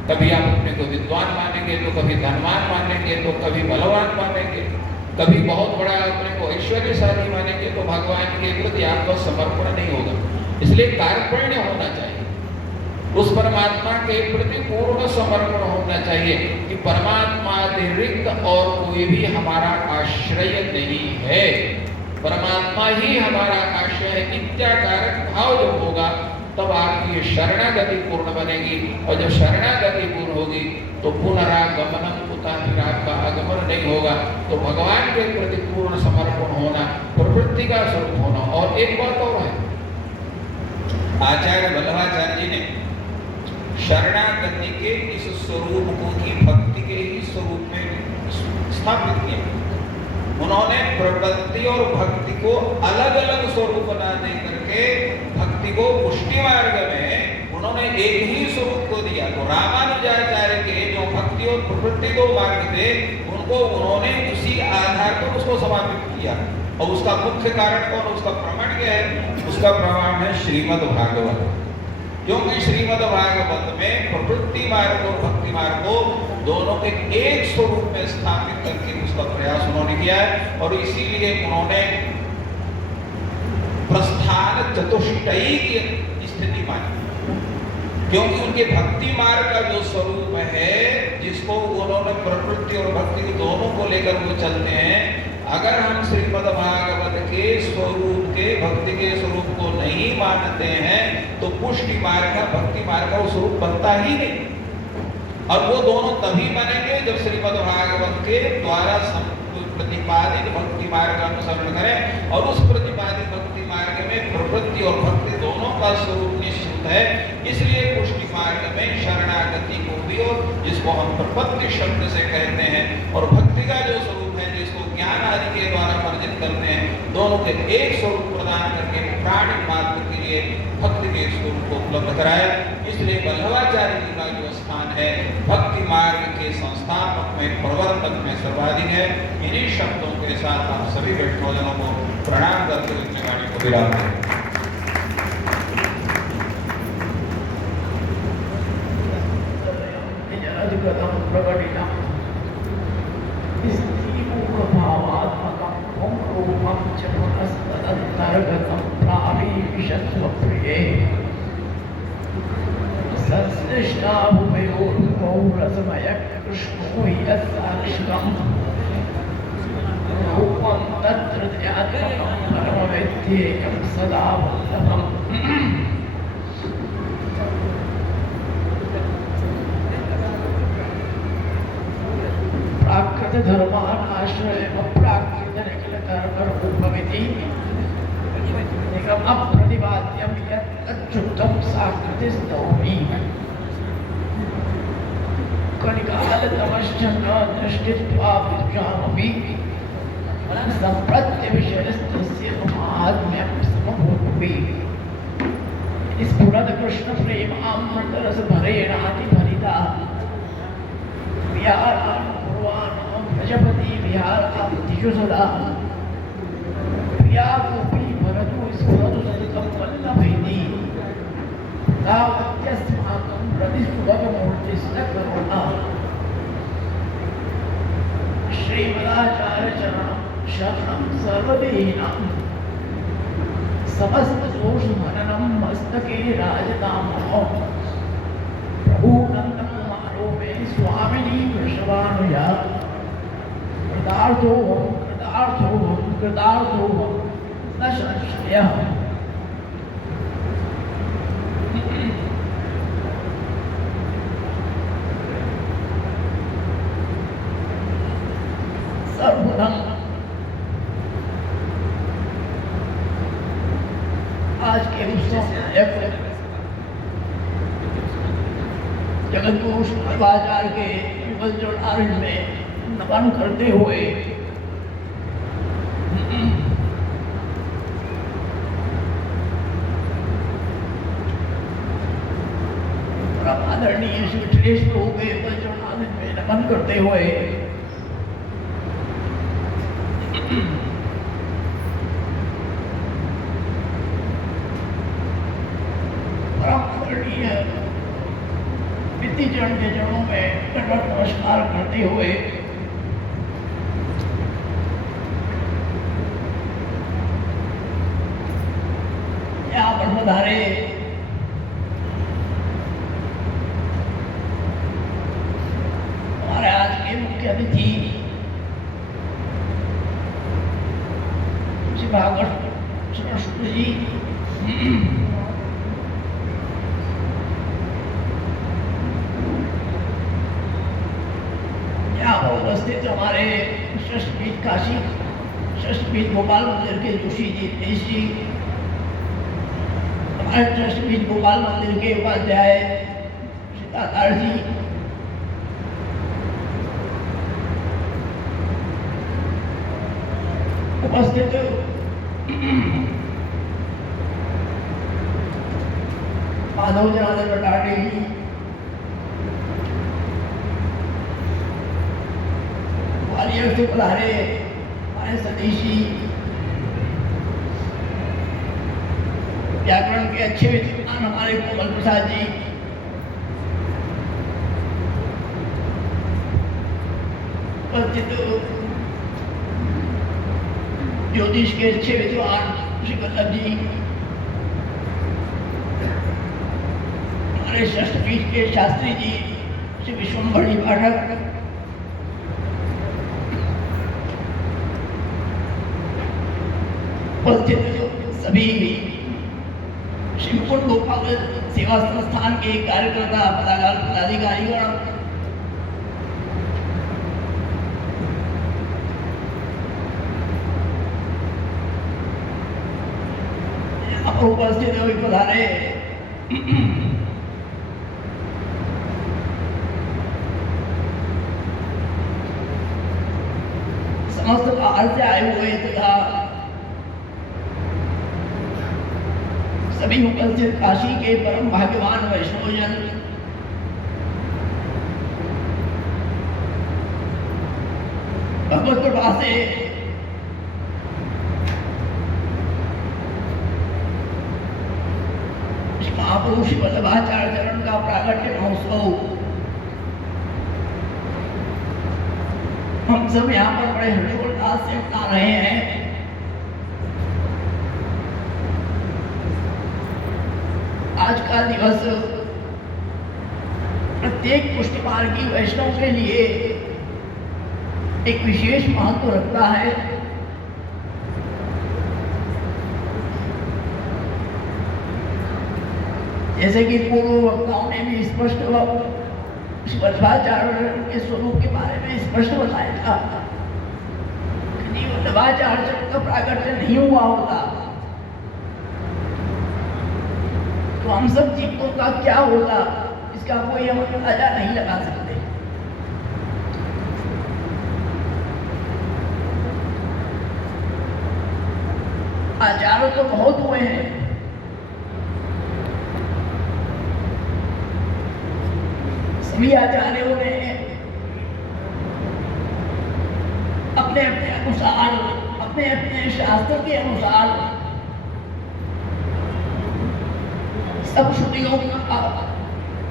कभी आप अपने को विद्वान मानेंगे तो कभी धनवान मानेंगे तो कभी बलवान मानेंगे, कभी बहुत बड़ा अपने को ऐश्वर्यशाली मानेंगे, तो भगवान के प्रति आपका समर्पण नहीं होगा। इसलिए कार्पण्य होना चाहिए, उस परमात्मा के प्रति पूर्ण समर्पण होना चाहिए कि परमात्मा अतिरिक्त और कोई भी हमारा आश्रय नहीं है, परमात्मा ही हमारा आश्रय है। नित्याकारक भाव जब होगा तब आपकी शरणागति पूर्ण बनेगी, और जब शरणागति पूर्ण होगी तो पुनरागमनम कुतः, फिर आपका आगमन नहीं होगा। तो भगवान के प्रति पूर्ण समर्पण होना प्रवृत्ति का स्वरूप होना। और एक बात और है, आचार्य वल्लभाचार्य जी ने शरणागति के इस स्वरूप को ही भक्ति के ही स्वरूप में स्थापित किया। उन्होंने प्रपत्ति और भक्ति को अलग अलग स्वरूप ना दे करके भक्ति को पुष्टि मार्ग में उन्होंने एक ही स्वरूप को दिया। तो रामानुजाचार्य के जो भक्ति और प्रवृत्ति दो मार्ग थे उनको उन्होंने उसी आधार पर उसको समापित किया। और उसका मुख्य कारण कौन, उसका प्रमाण क्या है, उसका प्रमाण है श्रीमद् भागवत। क्योंकि श्रीमद् भागवत में प्रवृत्ति मार्ग और भक्ति मार्ग को दोनों के एक स्वरूप में स्थापित करके उसका प्रयास उन्होंने किया है। और इसीलिए उन्होंने प्रस्थान चतुष्टयी की स्थिति मानी, क्योंकि उनके भक्ति मार्ग का जो स्वरूप है जिसको उन्होंने प्रवृत्ति और भक्ति दोनों को लेकर वो चलते हैं। अगर हम श्रीमद् भागवत के स्वरूप के, भक्ति के स्वरूप को नहीं मानते हैं तो पुष्टि मार्ग का, भक्ति मार्ग का वो स्वरूप बनता ही नहीं। और वो दोनों तभी बनेंगे जब श्रीमद् भागवत के द्वारा प्रतिपादित भक्ति मार्ग का अनुसरण करें, और उस प्रतिपादित भक्ति मार्ग में प्रवृत्ति और भक्ति दोनों का स्वरूप निश्चित है। इसलिए पुष्टि मार्ग में शरणागति को भी, और जिसको हम प्रपत्ति शब्द से कहते हैं, और भक्ति का जो स्वरूप है जिसको ज्ञान आदि के द्वारा वर्जित करते हैं, दोनों के एक स्वरूप प्रदान करके प्राणी मात्र के लिए भक्ति के स्वरूप को उपलब्ध कराया। इसलिए वल्लभाचार्य जी का जो स्थान है भक्ति मार्ग के संस्थापक में, प्रवर्तक में सर्वाधिक है। इन्हीं शब्दों के साथ आप सभी वैष्णवजनों को प्रणाम करते हुए अपनी वाणी को विराम दें। सदा वल्लभम् प्राकृत धर्माश्रयम् अप्राकृत निखिल कर्म रूपमिति निगम अप्रतिपाद्यं यत् अच्युतं साकृतिस्तौमि कलिकालतमश्च न दृष्टित्वा विद्यामपि संप्रत्यविषयस्तस्य महात्म्यं समभूत्वे स्फुरद कृष्ण प्रेमामृतरस भरेणाति भरिता विहारानुपूर्वाणां प्रजपति विहारातिषु सदा प्रिया गोपी भरतु स्फुरतु सततं वल्लभैति तावत्यस्माकं प्रतिस्फुरतमूर्तिस्तु करुणा श्रीमदाचार्य चरणं शरणं सर्वदेहिनां समस्त दोष मननं मस्तके राजतामो प्रभु नंद कुमारो में स्वामिनी वृषभानुजा कृतार्थोऽहं न संशयः। सर्वप्रथम आज के उत्सव नायक जगतगुरु शिवाचार्य के युगल चरणारविंद में नमन करते हुए परम आदरणीय श्री श्रेष्ठ प्रभु के युगल चरणारविंद में नमन करते हुए परम आदरणीय चरण के चरणों में दंडवत नमस्कार करते हुए यहाँ पर पधारे हमारे आज के मुख्य अतिथि श्री भागवत सरस्वती जी, उपस्थित हमारे षष्ठपीठ काशी षष्ठपीठ भोपाल मंदिर के जोशी जी दिनेश जी, हमारे षष्ठपीठ भोपाल मंदिर के उपाध्याय सीताधार जी, उपस्थित माधव जनार्दन बटाटे जी, से पधारे हमारे सतीश जी, व्याकरण के अच्छे विद्वान हमारे कोमल प्रसाद जी, उपस्थित ज्योतिष के अच्छे विद्वान श्री वल्लभ जी, हमारे षष्ठपीठ के शास्त्री जी श्री विश्वम्भर जी पाठक, उपस्थित सभी श्री मुकुट गोपाल सेवा संस्थान के कार्यकर्ता पदाधिकारीगण, उपस्थित हुए पधारे समस्त बाहर से आए हुए तथा सभी उपस्थित काशी के परम भाग्यवान वैष्णवजन, भगवत कृपा से महाप्रभु श्री वल्लभाचार्य चरण का प्राकट्य महोत्सव हम सब यहाँ पर बड़े हर्षोल्लास से मना रहे हैं। आज का दिवस प्रत्येक पुष्टि मार्गी वैष्णव के लिए एक विशेष महत्व रखता है। जैसे कि पूर्व वक्ताओं ने भी स्पष्ट वल्लभाचार्य के स्वरूप के बारे में स्पष्ट बताया था कि वल्लभाचार्य का प्राकट्य नहीं हुआ होता तो हम सब जीवों का क्या होता, इसका कोई हम अंदाजा नहीं लगा सकते। आचार्य तो बहुत हुए हैं, सभी आचार्यों ने अपने अपने अनुसार, अपने अपने शास्त्र के अनुसार सब श्रुतियों का,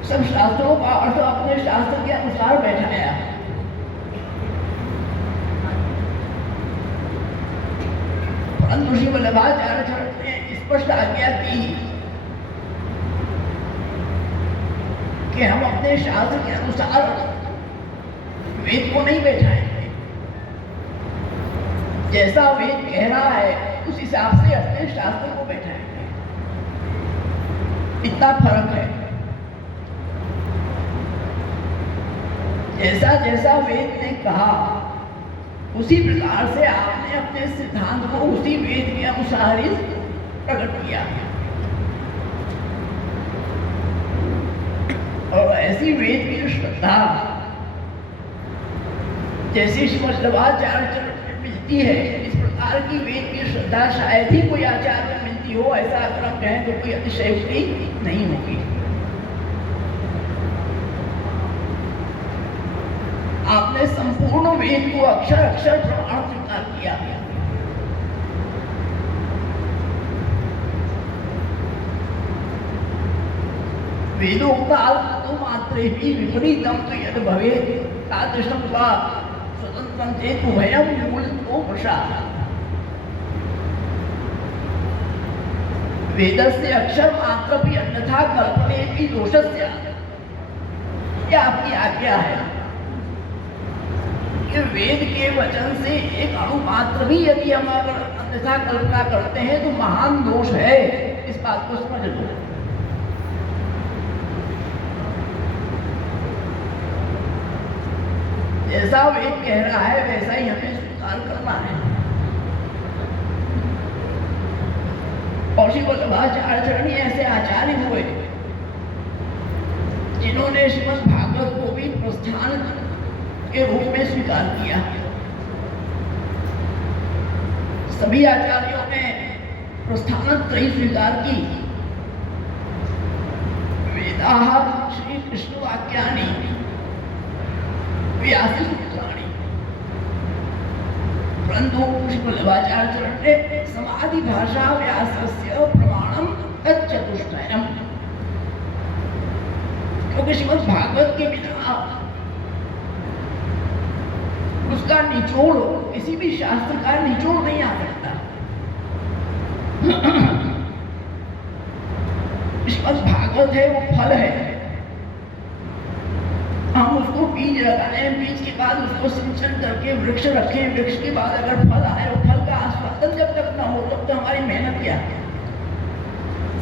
सब शास्त्रों का अर्थ अपने शास्त्र के अनुसार बैठाया। परंतु श्री वल्लभाचार्य ने स्पष्ट आज्ञा की कि हम अपने शास्त्र के अनुसार वेद को नहीं बैठाएंगे, जैसा वेद कह रहा है उस हिसाब से अपने शास्त्र को बैठाएंगे। इतना फर्क है। जैसा जैसा वेद ने कहा उसी प्रकार से आपने अपने सिद्धांत को उसी वेद के अनुसार ही प्रकट किया। और ऐसी वेद की श्रद्धा जैसी श्रीमद्भगवदाचार्य में मिलती है, इस प्रकार की वेद की श्रद्धा शायद ही कोई आचार्य में मिलती हो। ऐसा अगर हम कहें तो कोई अतिशयोक्ति नहीं होगी। आपने संपूर्ण वेद को अक्षर अक्षर प्रमाण स्वीकार किया। वेदोक्ताल तो मात्रे भी विपरीतम तो यद भवेत् तादृशं वा स्वतंत्रं चेत् उभयं मूलतो वशा। वेदस्य अक्षर मात्र भी अन्यथा कल्पने भी दोषस्य। क्या आपकी आज्ञा है कि वेद के वचन से एक अणु मात्र भी यदि हम अगर अन्यथा कल्पना करते हैं तो महान दोष है। इस बात को समझ लो। जैसा वेद कह रहा है वैसा ही हमें स्वीकार करना है। और श्री वल्लभाचार्य ऐसे आचार्य हुए जिन्होंने श्रीमद् भागवत को भी प्रस्थान के रूप में स्वीकार किया। सभी आचार्यों ने प्रस्थानत्रयी स्वीकार की। वेदाः श्री कृष्ण वाक्यानि व्यासी सूत्राणि, परंतु श्री वल्लभाचार्य ने समाधि भाषा व्यासस्य प्रमाणम तच्चतुष्टयम्। क्योंकि श्रीमद् भागवत के बिना उसका निचोड़ किसी भी शास्त्र का निचोड़ नहीं आ सकता। श्रीमद् भागवत है वो फल है। हम उसको बीज लगाएं, बीज के बाद उसको सिंचन करके वृक्ष रखें, वृक्ष के बाद अगर फल आए और फल का आस्वादन जब तक न हो तब तो हमारी मेहनत क्या है।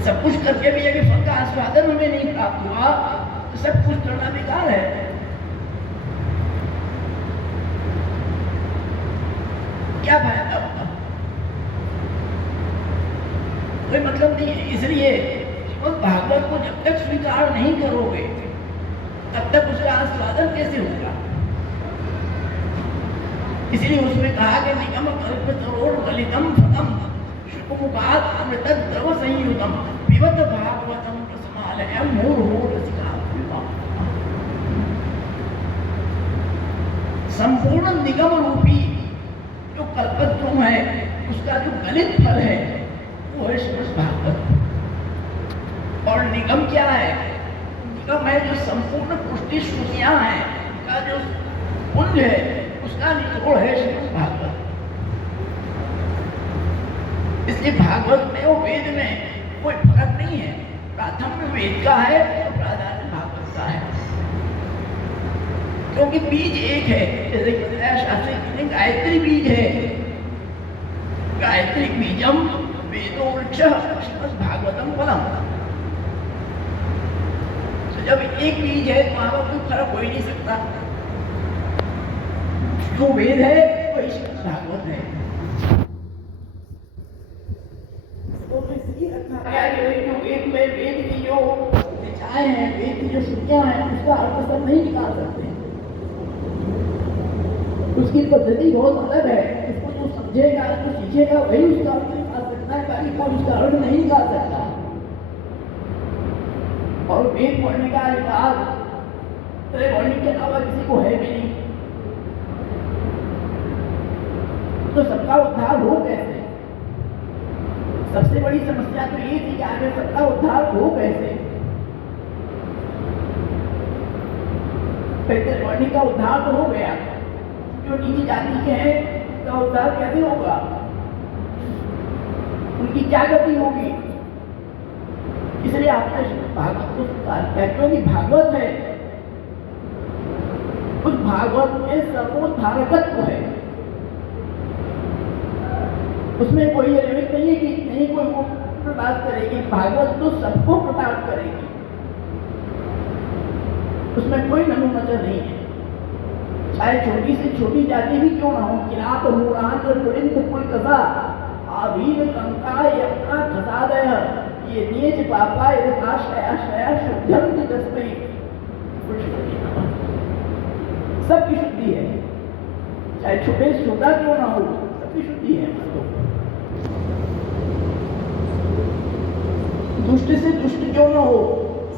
सब कुछ करके भी अगर फल का आस्वादन हमें नहीं प्राप्त हुआ तो सब कुछ करना बेकार है। क्या फायदा होगा? कोई मतलब नहीं है। इसलिए श्रीमद् भागवत को जब तक स्वीकार नहीं करोगे तब तक उसका आस्वादन कैसे होगा? इसलिए उसमें कहा कि निगम कल्पतरोर गलितम फलम शुकमुखात् अमृतद् द्रव संयुतम पिबत भागवतम रसमालयं मुहुर्मुहुः रसिकाः। संपूर्ण निगम रूपी जो कल्पद्रुम है उसका जो गलित फल है वो है श्रीमद् भागवत। और निगम क्या है? निगम है जो संपूर्ण पुष्टि श्रुतियां हैं का जो पुंज है उसका निचोड़ है श्रीमद् भागवत। इसलिए भागवत में और वेद में कोई फर्क नहीं है। प्राथम्य वेद का है और प्राधान्य भागवत का है। क्योंकि बीज एक है। जैसे शास्त्री गायत्री बीज है। गायत्री बीजम वेदो वृक्षः श्रीमद् भागवतम फलम। तो जब एक बीज है तो वहां कोई फर्क हो ही नहीं सकता। जो वेद है वही श्रीमद् भागवत है। तो इसलिए रखा गया कि जो वेद में वेद की जो दिशाएं हैं, वेद की जो श्रुतियां हैं उसका अर्थ सब नहीं निकाल सकते। उसकी पद्धति बहुत अलग है। उसको जो समझेगा जो सीखेगा वही उसका अर्थ निकाल सकता है, बाकी कोई उसका अर्थ नहीं निकाल सकता। और वेद पढ़ने का अधिकार वर्णिक के अलावा किसी को है भी नहीं। तो सबका उद्धार हो कैसे? सबसे बड़ी समस्या तो ये थी कि आगे सबका उद्धार हो कैसे? वर्णिक का उद्धार तो हो गया, जो नीची जाति के हैं उसका उद्धार कैसे होगा? उनकी क्या गति होगी? इसलिए आपने भागवत को स्वीकार किया। क्योंकि भागवत है उस भागवत में सर्वोद्धारकत्व है। उसमें कोई ये लिमिट नहीं है कि नहीं कोई को प्रकाश करेगी, भागवत तो सबको प्रकाश करेगी, उसमें कोई नमूनचा नहीं है। चाहे छोटी से छोटी जाति भी क्यों ना हो, किरात मूढ़ान पुलिंद कुल कसा आवीर कंका यत्ना खसादय ये नीच पापा यथाश्रया शुद्धम तस्मै सबकी शुद्धि है, चाहे छोटे से छोटा क्यों ना हो, सबकी शुद्धि है। दुष्ट से दुष्ट क्यों ना हो,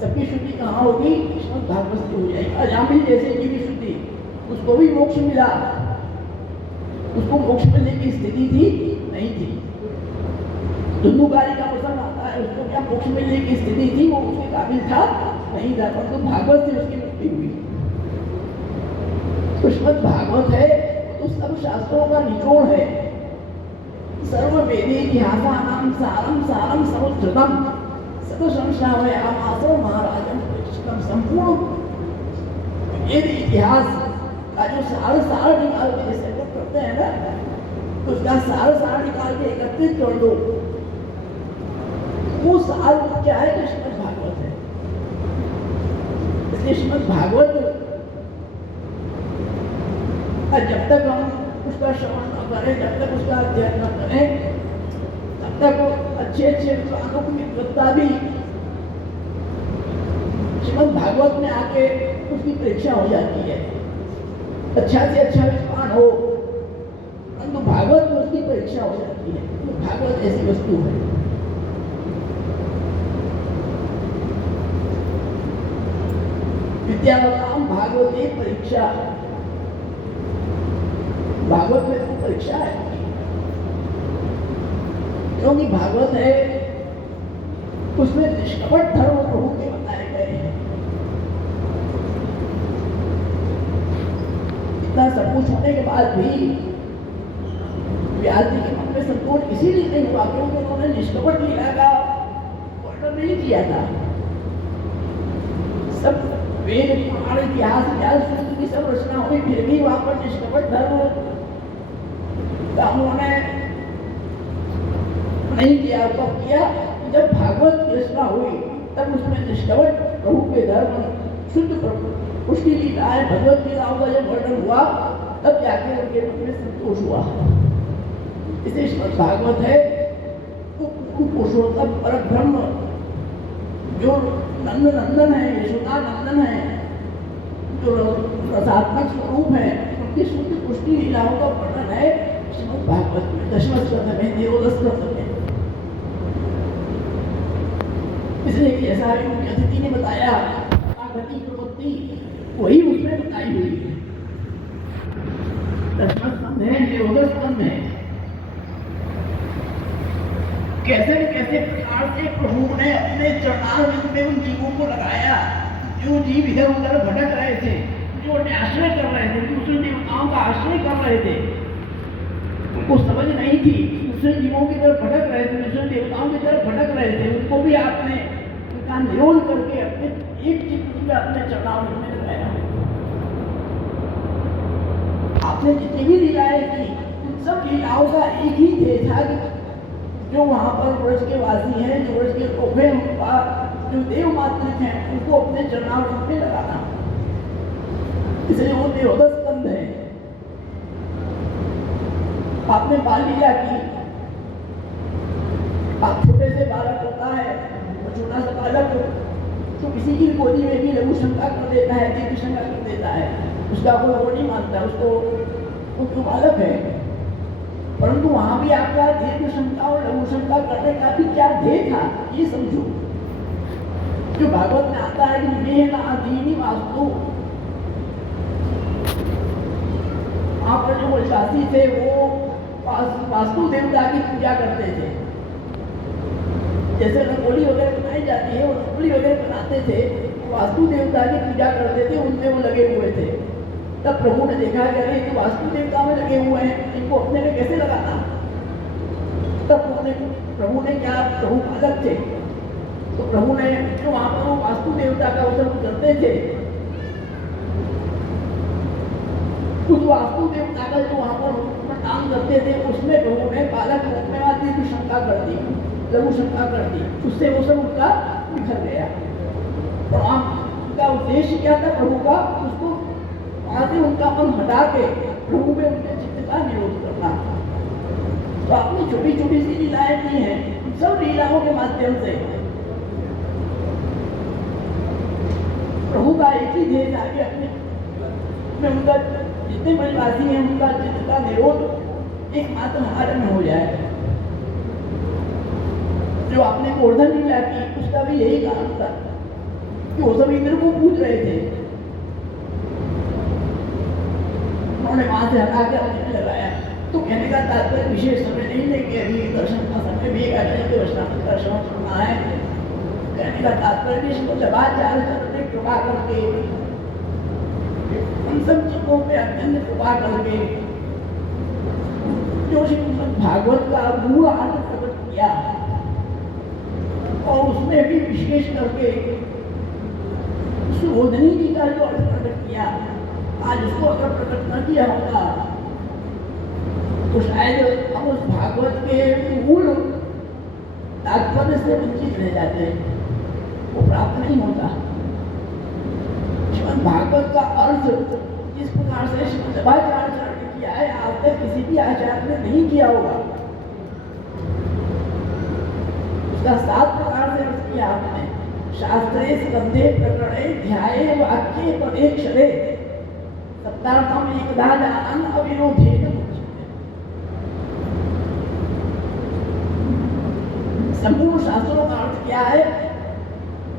सबकी शुद्धि कहाँ होगी, श्रीमद् भागवत से हो जाएगी। अजामिल जैसे की भी शुद्धि, उसको भी मोक्ष मिला, उसको मोक्ष मिलने की स्थिति थी नहीं थी। धुंधुकारी का प्रसंग आता है, उसको क्या मोक्ष मिलने की स्थिति थी, वो उसके काबिल था नहीं था, परंतु तो भागवत से उसकी मुक्ति हुई। तो श्रीमद् भागवत है तो सब शास्त्रों का निचोड़ है, सर्व वेदी इतिहासानां सारम सारम समुद्धृतम सत संश्रावयामासो महाराजं प्रतिष्ठितम। संपूर्ण वेद इतिहास का जो सार निकाल के जैसे लोग करते हैं ना, तो उसका सार निकाल के एकत्रित कर दो, वो सार क्या है तो श्रीमद् भागवत है। इसलिए श्रीमद् भागवत जब तक हम उसका श्रवण न करें, जब तक उसका अध्ययन न करें, तब तक अच्छे विद्वानों की विद्वत्ता भी श्रीमद् भागवत में आके उसकी परीक्षा हो जाती है। अच्छा से अच्छा विद्वान हो, परंतु भागवत में उसकी परीक्षा हो जाती है। तो भागवत ऐसी वस्तु है। विद्यावताम भागवते परीक्षा, भागवत में तो परीक्षा है, क्योंकि भागवत है उसमें निष्कपट धर्म प्रभु के बताए गए हैं। इतना सब कुछ होने के बाद भी व्यास जी के मन में संतोष इसीलिए नहीं हुआ क्योंकि उन्होंने निष्कपट लीला का वर्णन नहीं किया था। सब वेद पुराण इतिहास सूत्र की सब रचना हुई, फिर भी वहां पर निष्कपट धर्म का उन्होंने नहीं किया। कब किया? जब भागवत की रचना हुई तब उसमें निष्कपट प्रभु के धर्म, शुद्ध प्रभु उसकी लीलाएं, भगवत लीलाओं का जब वर्णन हुआ तब जाके उनके मन में संतोष हुआ। इसे श्रीमद् भागवत है पुरुषोत्तम पर ब्रह्म जो नंद नंदन है, यशोदा नंदन है, जो रसात्मक स्वरूप है, उनकी शुद्ध पुष्टि लीलाओं का वर्णन है श्रीमद् भागवत में, दशम स्कंध में, त्रयोदश स्कंध में। इसलिए कि ऐसा भी मुख्य अतिथि ने बताया, गति प्रवृत्ति वही उसमें बताई हुई है। दशम स्कंध है, त्रयोदश स्कंध है। कैसे न कैसे प्रकार से प्रभु ने अपने चरणारविंद में उन जीवों को लगाया जो जीव इधर उधर भटक रहे थे, जो आश्रय कर रहे थे, दूसरे देवताओं का आश्रय कर रहे थे। उनको समझ नहीं थी, दूसरे जीवों की तरफ भटक रहे थे, दूसरे देवताओं की तरफ भटक रहे थे। उनको भी आपने उनका निरोध करके अपने एक चित्त में अपने चरणारविंद में लगाया। आपने जितनी भी लीलाएं की उन सब लीलाओं का एक ही ध्येय था कि जो वहाँ पर व्रज के वासी हैं, जो व्रज के कोफे जो देव मातृक हैं, उनको अपने चरणारविंद में लगाना। इसलिए वो त्रयोदश स्कंध है। आपने बाल लीला की, आप छोटे से बालक होता है, वो छोटा सा बालक तो किसी की गोदी में भी लघु शंका कर देता है, दीर्घ शंका कर देता है, उसका कोई वो नहीं मानता, उसको वो बालक है। परंतु वहां भी आपका दीर्घ शंका और लघु शंका करने का भी क्या ध्येय था, ये समझो। जो भागवत में आता है कि मेह नादीनी वास्तु, वहां पर जो वैशासी थे वो वास्तु देवता की पूजा करते थे। जैसे रंगोली वगैरह बनाई जाती है, वो रंगोली वगैरह बनाते थे, वास्तु देवता की पूजा करते थे, उनमें वो लगे हुए थे। तब प्रभु ने देखा कि अरे तो वास्तु देवता में लगे हुए हैं, इनको अपने में कैसे लगाना। तब प्रभु ने क्या, प्रभु बालक थे तो प्रभु ने जो वहां पर वो वास्तु देवता का उत्सव करते थे, उस वास्तु देवता का जो वहां पर प्रणाम करते समझते थे, उसमें लोगों ने बालक रूप में आती तो शंका कर दी, लघु शंका कर दी, उससे वो सब उनका बिखर गया। प्रणाम का उद्देश्य क्या था प्रभु का? उसको वहां से उनका मन हटा के प्रभु में उनके चित्त का निरोध करना। तो अपनी छोटी छोटी सी लीलाएं नहीं है, सब लीलाओं के माध्यम से प्रभु का एक ही ध्येय था कि अपने उनका जितने ब्रजवासी हैं उनका चित्त का निरोध एकमात्र हमारे में हो जाए। जो आपने गोवर्धन लीला की उसका भी यही कारण था कि वो सब इंद्र को पूछ रहे थे, उन्होंने वहां से हटा के अपने लगाया। तो कहने का तात्पर्य विशेष समय नहीं लेके अभी दर्शन का समय भी वैष्णव दर्शन करना है। कहने का तात्पर्य इसको जबाचार करके कृपा करके उन सब चीजों पे अत्यंत कृपा करके जो श्रीमद् भागवत का मूल अर्थ प्रकट किया और उसमें भी विशेष करके सुबोधनी जी का जो अर्थ प्रकट किया, आज उसको अगर प्रकट न किया होता तो शायद हम उस भागवत के मूल तात्पर्य से वंचित रह जाते, वो प्राप्त नहीं होता। श्रीमद् भागवत का अर्थ जिस प्रकार से श्रीमद्भागवताचार्य ने किया है, आज तक किसी भी आचार्य ने नहीं किया होगा। उसका 7 प्रकार से अर्थ किया आपने। शास्त्रे स्कंधे प्रकरणे ध्याये वाक्ये पदेक्षरे सप्तार्थम एकदा जानन अविरोधेन मुच्यते। संपूर्ण शास्त्रों का अर्थ क्या है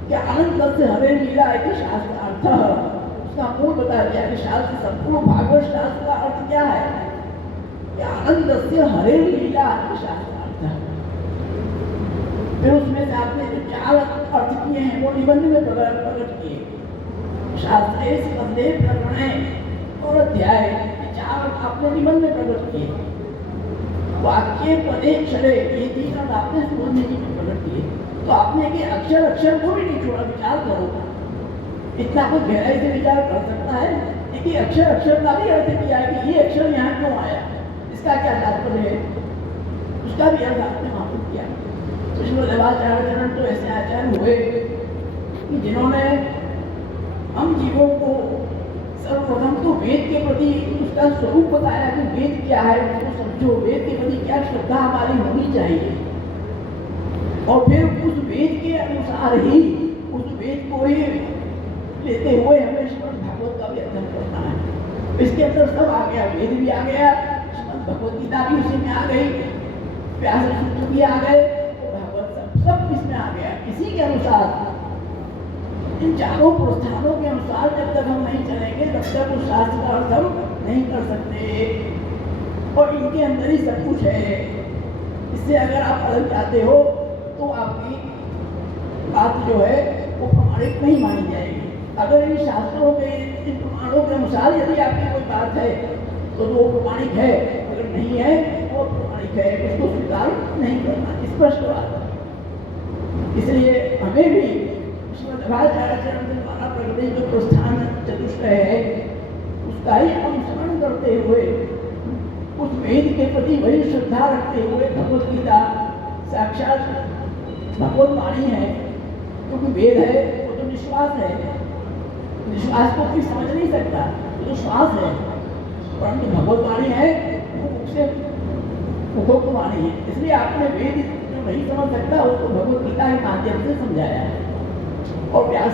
कि अनंत से हरे लीला है शास्त्र अर्थ, उसका मूल बता दिया कि शास्त्र संपूर्ण भागवत शास्त्र का अर्थ क्या है कि अनंत से हरे लीला शास्त्र अर्थ। फिर उसमें से आपने जो 4 अर्थ किए हैं वो निबंध में प्रकट किए। शास्त्रे स्कंधे प्रकरणे और अध्याय 4 आपने निबंध में प्रकट किए। वाक्य पदेक्षरे ये 3 अर्थ आपने सुबोधनी जी में प्रकट किए। तो आपने कि अक्षर अक्षर को भी नहीं छोड़ा। विचार करो, इतना कोई गहराई से विचार कर सकता है? देखिए अक्षर अक्षर का भी अर्थ किया है कि ये अक्षर यहाँ क्यों आया, इसका क्या तात्पर्य है, उसका भी अर्थ आपने वहां पर किया। तो श्रीमद्भागवताचार्य तो ऐसे आचार्य हुए कि जिन्होंने हम जीवों को सर्वप्रथम तो वेद के प्रति उसका स्वरूप बताया कि वेद क्या है, उसको समझो, वेद के प्रति क्या श्रद्धा हमारी होनी चाहिए, और फिर उस वेद के अनुसार ही उस वेद को ही लेते हुए हमें श्रीमद् भागवत का भी अध्ययन करना है। इसके अंदर सब आ गया, वेद भी आ गया, श्रीमद् भगवत गीता भी उसी में आ गई, व्यास सूत्र भी आ गए, सब इसमें आ गया। इसी के अनुसार इन 4 प्रस्थानों के अनुसार जब तक हम नहीं चलेंगे तब तक उस शास्त्र का अर्थ हम नहीं कर सकते, और इनके अंदर ही सब कुछ है। इससे अगर आप अलग चाहते हो तो आपकी बात जो है वो प्रमाणिक नहीं मानी जाएगी। अगर इन शास्त्रों के इन प्रमाणों के अनुसार यदि आपकी कोई बात है तो वो प्रमाणिक है, अगर नहीं है वो प्रमाणिक है, उसको स्वीकार नहीं करना, स्पष्ट बात। इसलिए हमें भी श्रीमद्भागवताचार्य द्वारा प्रकटित जो प्रस्थान चतुष्टय है उसका ही अनुसरण करते हुए उस वेद के प्रति वही श्रद्धा रखते हुए भगवत गीता साक्षात भगवत वाणी है, क्योंकि वेद है वो तो निश्वास है, निश्वास को कोई समझ नहीं सकता, वो तो श्वास है, परंतु भगवत वाणी है वो उससे मुखोक्त वाणी है। इसलिए आपने वेद जो नहीं समझ सकता उसको भगवत गीता के माध्यम से समझाया है, और व्यास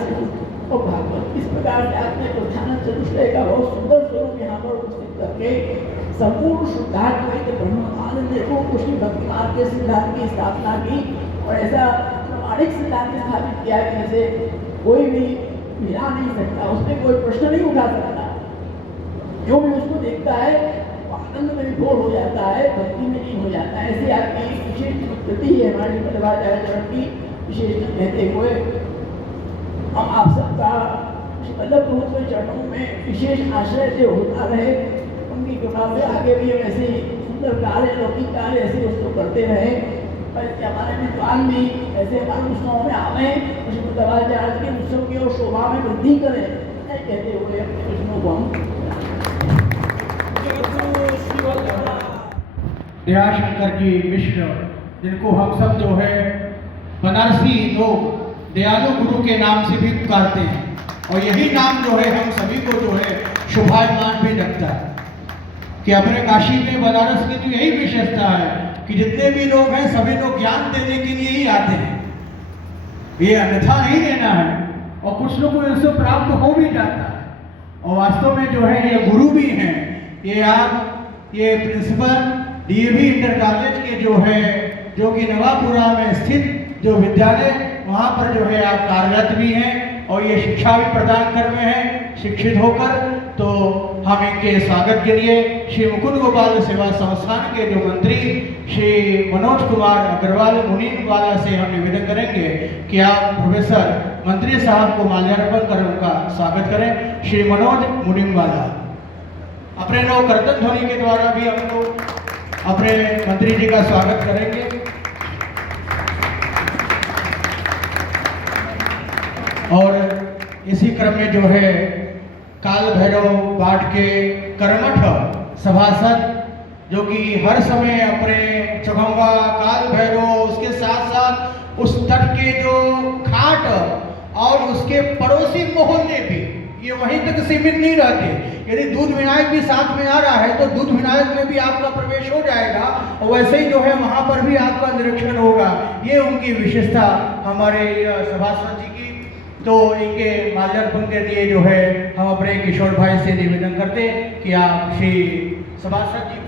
और भागवत इस प्रकार से आपने प्रस्थान चतुष्टय का बहुत सुंदर स्वरूप यहाँ पर उपस्थित करके संपूर्ण शुद्धाद्वैत ब्रह्मानंद को कृष्ण भक्ति मार्ग के सिद्धांत की स्थापना की, और ऐसा प्रमाणिक सिद्धांत स्थापित किया कि जैसे कोई भी मिला नहीं सकता, उसमें कोई प्रश्न नहीं उठा सकता, जो भी उसको देखता है वो आनंद में विभोर हो जाता है, भक्ति में लीन हो जाता है। ऐसी आपकी विशेष प्रकृति है हमारी श्रीमद्भागवताचार्य की विशेष कहते हुए हम आप सबका वल्लभ प्रभु के चरणों में विशेष आश्रय से होता रहे, उनकी कृपा से आगे भी हम ऐसे सुंदर कार्य लौकिक कार्य ऐसे उसको करते रहे, और हमारे विद्वान भी ऐसे हमारे उत्सवों में आवे, श्रीमद्भागवताचार्य के उत्सव की और शोभा में वृद्धि करें, कहते हुए अपने विष्णु को हम दयाशंकर जी मिश्र, जिनको हम सब जो है बनारसी लोग दयालु गुरु के नाम से भी पुकारते हैं, और यही नाम जो है हम सभी को जो है शुभायमान भी लगता है कि अपने काशी में बनारस की तो यही विशेषता है कि जितने भी लोग हैं सभी लोग ज्ञान देने के लिए ही आते हैं, ये अन्यथा नहीं देना है, और कुछ लोग को इससे प्राप्त हो भी जाता है। और वास्तव में जो है ये गुरु भी हैं, ये प्रिंसिपल डीएवी इंटर कॉलेज के जो है, जो कि नवापुरा में स्थित जो विद्यालय, वहाँ पर जो है आप कार्यरत भी हैं और ये शिक्षा भी प्रदान कर रहे हैं शिक्षित होकर। तो हम इनके स्वागत के लिए श्री मुकुंद गोपाल सेवा संस्थान के जो मंत्री श्री मनोज कुमार अग्रवाल मुनीम वाला से हम निवेदन करेंगे कि आप प्रोफेसर मंत्री साहब को माल्यार्पण कर उनका स्वागत करें। श्री मनोज मुनीम वाला अपने लोग कर्तन ध्वनि के द्वारा भी हम लोग अपने मंत्री जी का स्वागत करेंगे। और इसी क्रम में जो है काल भैरव पाठ के कर्मठ सभासद, जो कि हर समय अपने चौखंगा काल भैरव, उसके साथ साथ उस तट के जो घाट और उसके पड़ोसी मोहल्ले भी, ये वहीं तक सीमित नहीं रहते। यदि दूध विनायक भी साथ में आ रहा है तो दूध विनायक में भी आपका प्रवेश हो जाएगा, और वैसे ही जो है वहाँ पर भी आपका निरीक्षण होगा। ये उनकी विशेषता हमारे सभासद जी की। तो इनके माल्यार्पण के लिए जो है हम अपने किशोर भाई से निवेदन करते हैं कि आप श्री सभासद जी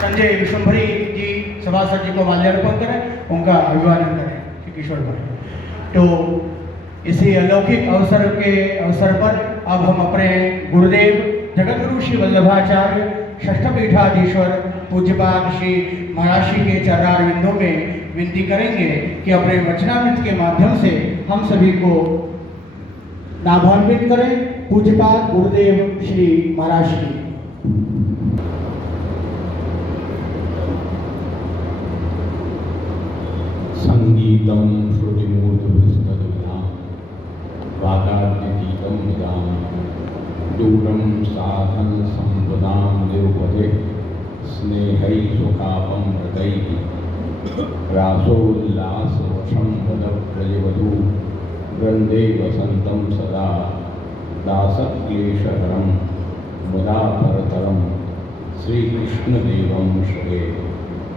संजय विश्वंभरी जी सभासद जी को माल्यार्पण करें, उनका अभिवादन करें श्री किशोर भाई। तो इसी अलौकिक अवसर के अवसर पर अब हम अपने गुरुदेव जगतगुरु श्री वल्लभाचार्य षष्ठपीठाधीश्वर पूज्यपाद श्री महाराज के चरणार बिंदों में विनती करेंगे कि अपने वचनामृत के माध्यम से हम सभी को लाभान्वित करें। पूज्यपाद गुरुदेव श्री महाराज की। संगीतम श्रुतिमूर्धविस्तदुनां वादाद्यतीतं विदां दूरं साधन संपदां निरुपधे स्नेहै सुखापं हृदैः रासोल्लासवशं वदप्रजवधू वृन्दे वसन्तं सदा दासक्लेशहरं मुदापरतरं श्रीकृष्णदेवं श्रे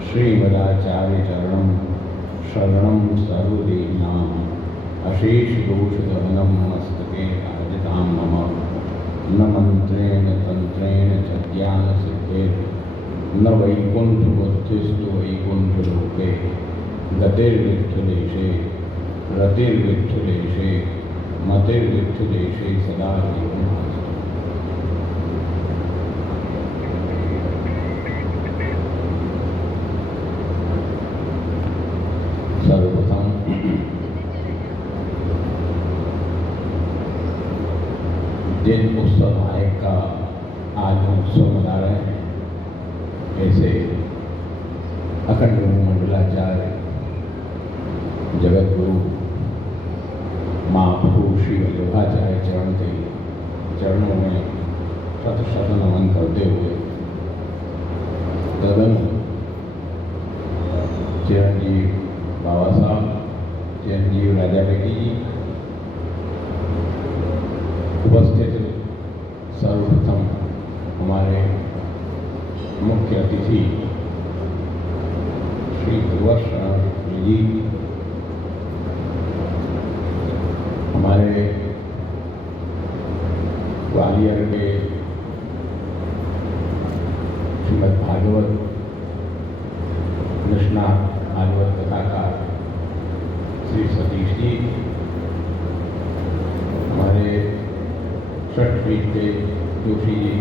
श्रीमदाचार्यचरणं शरणं सर्वदेहिनां अशेषदोषदहनं मस्तके राजतां मम न मन्त्रेण तन्त्रेण च ज्ञानसिद्धेः न वैकुण्ठबुद्धिस्तु वैकुण्ठलोके गतिर्विठ्ठलेशे रतिर्विठ्ठलेशे मतिर्विठ्ठलेशे सदा जीवनास्तु। सर्वप्रथम जिन उत्सव नायक का आज उत्सव मना रहे हैं, ऐसे अखंड मंडलाचार्य जगत गुरु महाप्रभु श्री वल्लभाचार्य चरण के चरणों में शत शत नमन करते हुए तदन चिरंजीव बाबा साहब, चिरंजीव राजा बेटी जी, उपस्थित सर्वप्रथम हमारे मुख्य अतिथि श्री ध्रुवशरण जी, हमारे ग्वालियर के श्रीमद् भागवत निष्णात भागवत कथाकार श्री सतीश जी, हमारे षष्ठपीठ के जोशी जी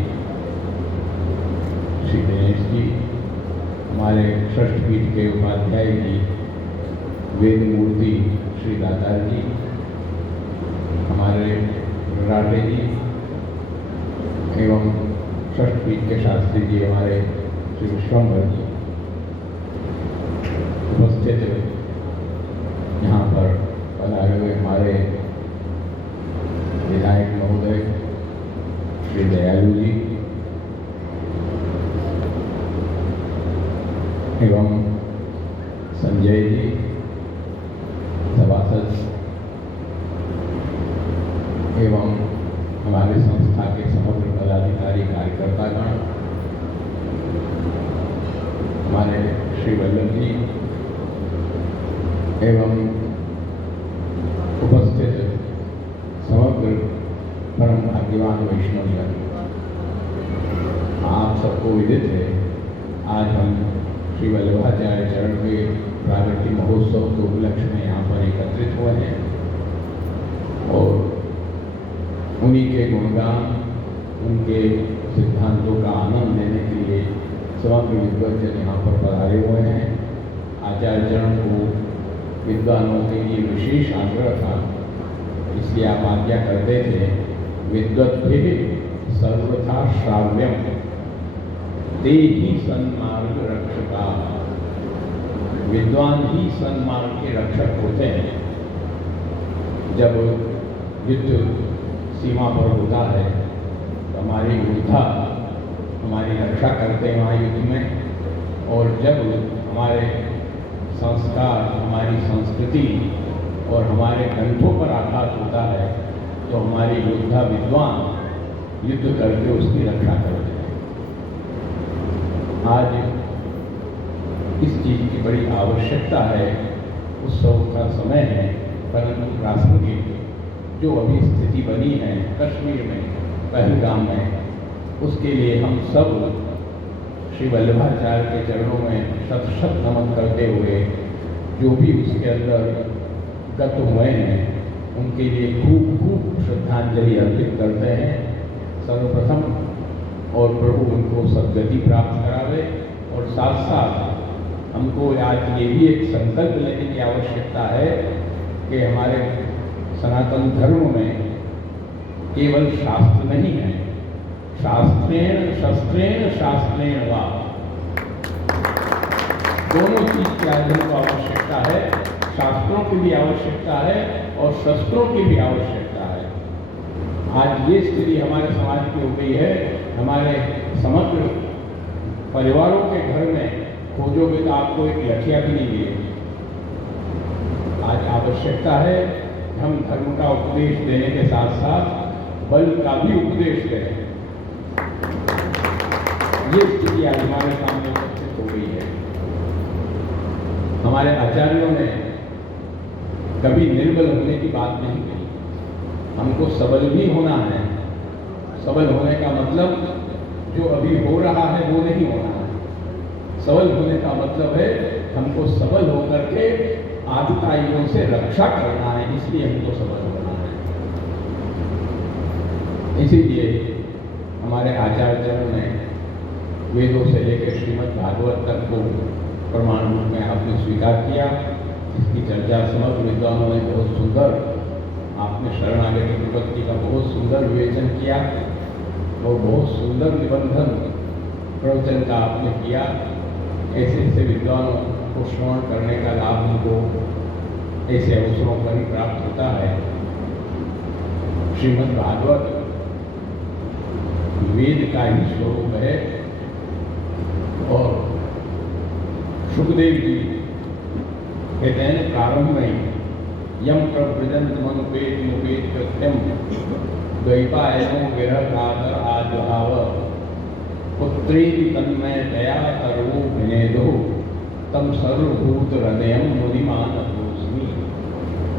श्री दिनेश जी, हमारे षष्ठपीठ के उपाध्याय जी वेद मूर्ति श्री दातार जी, हमारे राटे जी एवं षष्ठपीठ के शास्त्री जी हमारे श्री विश्वंभर जी, उपस्थित यहाँ पर पधारे हुए हमारे विधायक महोदय श्री दयालु जी एवं संजय जी सभासद एवं हमारे संस्था के समग्र पदाधिकारी कार्यकर्तागण, हमारे श्री वल्लभ जी एवं उपस्थित समग्र परम भाग्यवान वैष्णवजन, आप सबको विदित है आज हम श्री वल्लभाचार्य चरण के प्रागट्य महोत्सव के उपलक्ष्य में यहाँ पर एकत्रित हुए हैं और उन्हीं के गुणगान, उनके सिद्धांतों का आनंद लेने के लिए समग्र विद्वजन यहाँ पर पधारे हुए हैं। आचार्य चरण को विद्वानों के लिए विशेष आग्रह था, इसलिए आप आज्ञा करते थे विद्वद्भिः सर्वथा श्राव्यम ते ही सन्मार्ग रक्षका। विद्वान ही सन्मार्ग के रक्षक होते हैं। जब युद्ध सीमा पर होता है तो हमारे योद्धा हमारी रक्षा करते हैं वहाँ युद्ध में, और जब हमारे संस्कार, हमारी संस्कृति और हमारे ग्रंथों पर आघात होता है तो हमारे योद्धा विद्वान युद्ध करके उसकी रक्षा करते हैं। आज इस चीज़ की बड़ी आवश्यकता है, उत्सव का समय है, परंतु राष्ट्र की जो अभी स्थिति बनी है कश्मीर में, पहलगाम में, उसके लिए हम सब श्री वल्लभाचार्य के चरणों में शत शत नमन करते हुए जो भी उसके अंदर गत हुए हैं उनके लिए खूब खूब श्रद्धांजलि अर्पित करते हैं सर्वप्रथम, और प्रभु उनको सद्गति प्राप्त करावे। और साथ साथ हमको आज ये भी एक संकल्प लेने की आवश्यकता है कि हमारे सनातन धर्म में केवल शास्त्र नहीं है, शास्त्रेण शस्त्रेण शास्त्रेण वा, दोनों चीज की आज हमको आवश्यकता है। शास्त्रों की भी आवश्यकता है और शस्त्रों की भी आवश्यकता है। आज ये स्थिति हमारे समाज की हो गई है, हमारे समग्र परिवारों के घर में खोजोगे तो आपको एक लठिया भी नहीं मिलेगी। आज आवश्यकता है हम धर्म का उपदेश देने के साथ साथ बल का भी उपदेश दें। ये स्थिति आज हमारे सामने उपस्थित हो गई है। हमारे आचार्यों ने कभी निर्बल होने की बात नहीं कही, हमको सबल भी होना है। सबल होने का मतलब जो अभी हो रहा है वो नहीं होना है। सबल होने का मतलब है हमको सबल होकर के आतताइयों से रक्षा करना है, इसलिए हमको सबल होना है। इसीलिए हमारे आचार्य चरण ने वेदों से लेकर श्रीमद् भागवत तक को प्रमाण रूप में आपने स्वीकार किया। इसकी चर्चा समग्र विद्वानों ने बहुत सुंदर, आपने शरणागति विपत्ति का बहुत सुंदर विवेचन किया और बहुत सुंदर निबंधन प्रवचन का आपने किया। ऐसे ऐसे विद्वानों को श्रवण करने का लाभ हमको ऐसे अवसरों पर ही प्राप्त होता है। श्रीमद् भागवत वेद का ही स्वरूप है और सुखदेव जी कहते हैं प्रारंभ में यम प्रवृदंत मनुपेत मुपेत कृत्यम द्वैपायनो विरह कातर आजभाव पुत्री तन्मय दया सर्वो विनेदो तम सर्वभूत हृदय मुनिमान दोस्मी।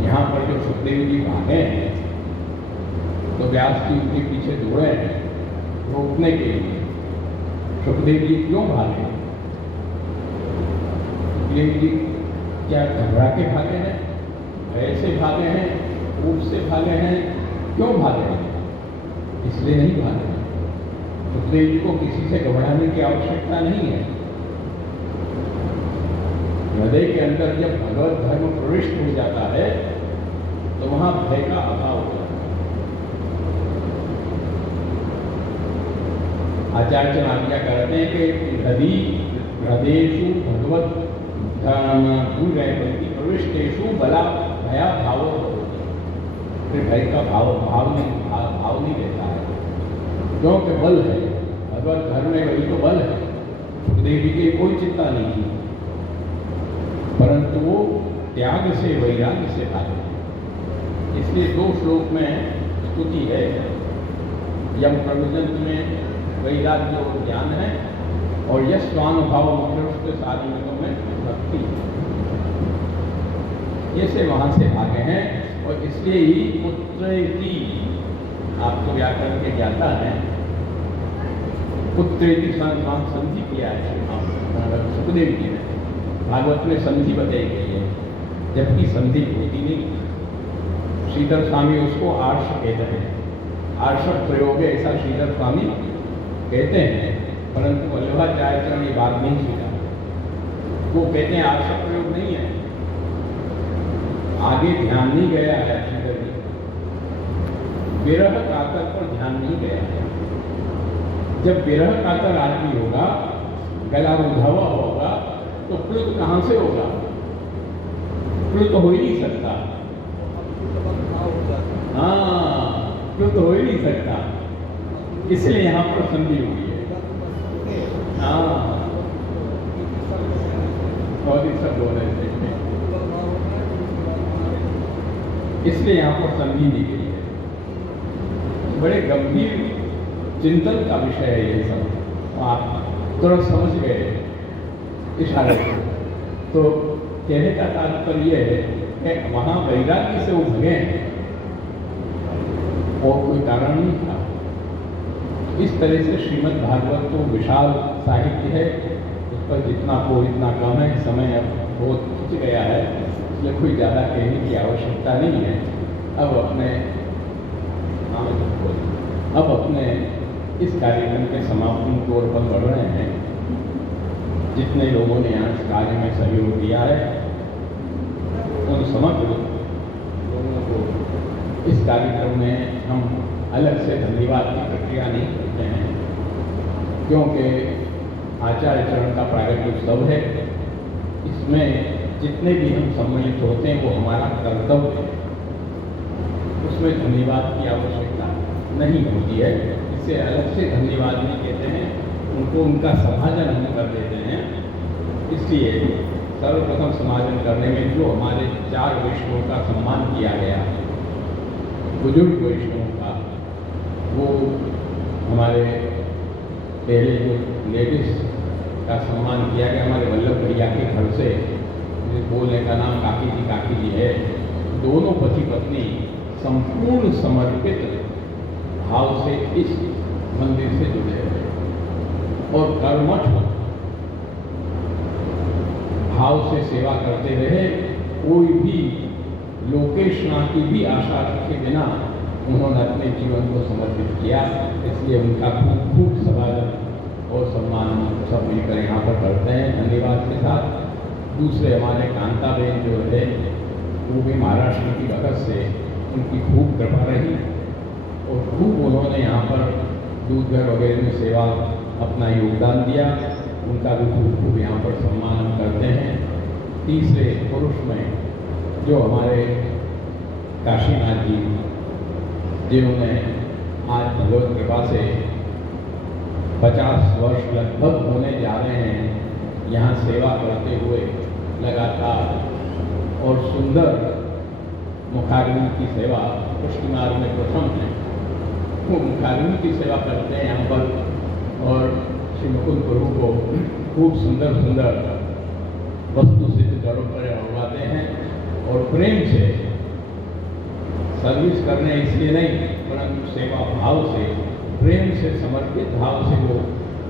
यहाँ पर जो सुखदेव जी भागे हैं तो व्यास जी उनके पीछे दौड़े हैं रोकने के लिए। सुखदेव जी क्यों भागे? सुखदेव जी क्या घबरा के भागे हैं, भय से भागे हैं, ऊप से भागे हैं? क्यों भागे हैं? इसलिए नहीं भागे। सुखदेव जी को किसी से घबराने की आवश्यकता नहीं है। हृदय के अंदर जब भगवत धर्म प्रविष्ट हो जाता है तो वहां भय का अभाव होता है। आचार्य आज्ञा करते हैं कि हृदयेषु भगवत प्रविष्टेषु बला भया भावो, फिर भय का भाव नहीं रहता है। क्योंकि बल है, भगवत घर में वही तो बल है। सुखदेव जी की कोई चिंता नहीं थी, परंतु वो त्याग से वैराग्य से भागे। इसलिए 2 श्लोक में स्तुति है, यम प्रवृजंत में वैराग्य और ज्ञान है, और यश स्वानुभाव मुख्य साधनों में भक्ति। ये से वहाँ से भागे हैं, और इसलिए ही पुत्र की आपको व्याकरण के ज्ञाता है, पुत्र की संधि किया है सुखदेव जी ने, भागवत में संधि बताई गई है, जबकि संधि होती नहीं। श्रीधर स्वामी उसको आर्ष कहते हैं, आर्षक प्रयोग है ऐसा श्रीधर स्वामी कहते हैं, परंतु वल्लभाचार्य ने ये बात नहीं सीखा। वो कहते हैं आर्षक प्रयोग नहीं है, आगे ध्यान नहीं गया है श्रीधर जी, विरह कातर पर ध्यान नहीं गया है। जब विरह कातर आदमी होगा, गला रुझावा होगा, तो प्लुत कहाँ से होगा? प्लुत हो ही नहीं सकता। हाँ, प्लुत हो ही नहीं सकता, इसलिए यहाँ पर संधि हुई है। हाँ, और एक सब बोल रहे थे, इसलिए यहाँ पर संधि दी गई है। बड़े गंभीर चिंतन का विषय है ये सब, आप तुरंत समझ गए इशारे से। तो कहने का तात्पर्य है कि वहाँ वैराग्य से वो भगे और कोई कारण नहीं था। इस तरह से श्रीमद् भागवत तो विशाल साहित्य है, उस पर जितना को इतना कम है, समय अब बहुत खिंच गया है, इसलिए कोई ज़्यादा कहने की आवश्यकता नहीं है। अब अपने इस कार्यक्रम के समापन की ओर बढ़ रहे हैं। जितने लोगों ने यहाँ इस कार्य में सहयोग दिया है, उन समग्र लोगों को इस कार्यक्रम में हम अलग से धन्यवाद की प्रक्रिया नहीं करते हैं, क्योंकि आचार्य चरण का प्रागट्य उत्सव है। इसमें जितने भी हम सम्मिलित होते हैं वो हमारा कर्तव्य है, उसमें धन्यवाद की आवश्यकता नहीं होती है। इससे अलग से धन्यवाद नहीं कहते हैं, उनको उनका समाजन हम कर देते हैं। इसलिए सर्वप्रथम समाजन करने में जो हमारे 4 वैष्णवों का सम्मान किया गया, बुजुर्ग वैष्णवों का, वो हमारे पहले जो लेडीज का सम्मान किया गया, हमारे वल्लभ भैया के घर से, बोलने का नाम काकी जी है। दोनों पति पत्नी संपूर्ण समर्पित भाव से इस मंदिर से जुड़े हुए और कर्मठ भाव से सेवा करते रहे। कोई भी लोकेशना की भी आशा रखे बिना उन्होंने अपने जीवन को समर्पित किया। इसलिए उनका खूब खूब स्वागत और सम्मान सब मिलकर यहाँ पर करते हैं धन्यवाद के साथ। दूसरे हमारे कांताबेन जो है, वो भी महाराष्ट्र की भगत से उनकी खूब कृपा रही और खूब उन्होंने यहाँ पर दूध घर वगैरह में सेवा अपना योगदान दिया। उनका भी खूब खूब यहाँ पर सम्मान हम करते हैं। तीसरे पुरुष में जो हमारे काशीनाथ जी, जिन्होंने आज भगवत कृपा से 50 वर्ष लगभग होने जा रहे हैं यहाँ सेवा करते हुए लगातार, और सुंदर मुखाग्नि की सेवा पुष्टि मार्ग में प्रथम है। वो मुखाग्नि की सेवा करते हैं यहाँ पर और श्री मुकुंद प्रभु को खूब सुंदर सुंदर वस्तु सिद्ध घरों पर उड़वाते हैं और प्रेम से सर्विस करने इसलिए नहीं, परंतु सेवा भाव से, प्रेम से, समर्पित भाव से वो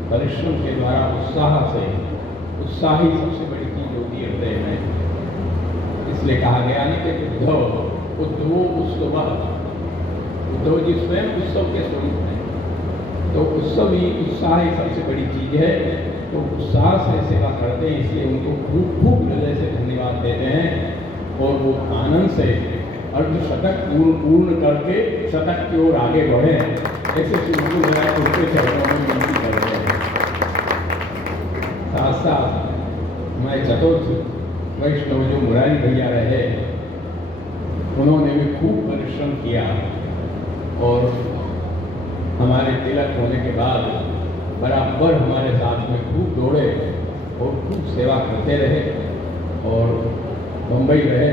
परिश्रम के द्वारा उत्साह ही सबसे बड़ी चीज होती है हृदय में। इसलिए कहा गया ना कि उद्धव जी स्वयं उत्सव के स्वरूप हैं, तो उत्सव ही उत्साह ही सबसे बड़ी चीज है। तो उत्साह से सेवा करते हैं, इसलिए उनको खूब खूब हृदय से धन्यवाद देते हैं और वो आनंद से अर्धशतक पूर्ण करके शतक की ओर आगे बढ़े, ऐसे श्री उनके चरणों में विनती करते हैं। साथ साथ मैं चतुर्थ वैष्णव जो मुरारी भैया रहे, उन्होंने भी खूब परिश्रम किया और हमारे हमारे तिलक होने के बाद बराबर हमारे साथ में खूब दौड़े और खूब सेवा करते रहे। और बम्बई गए,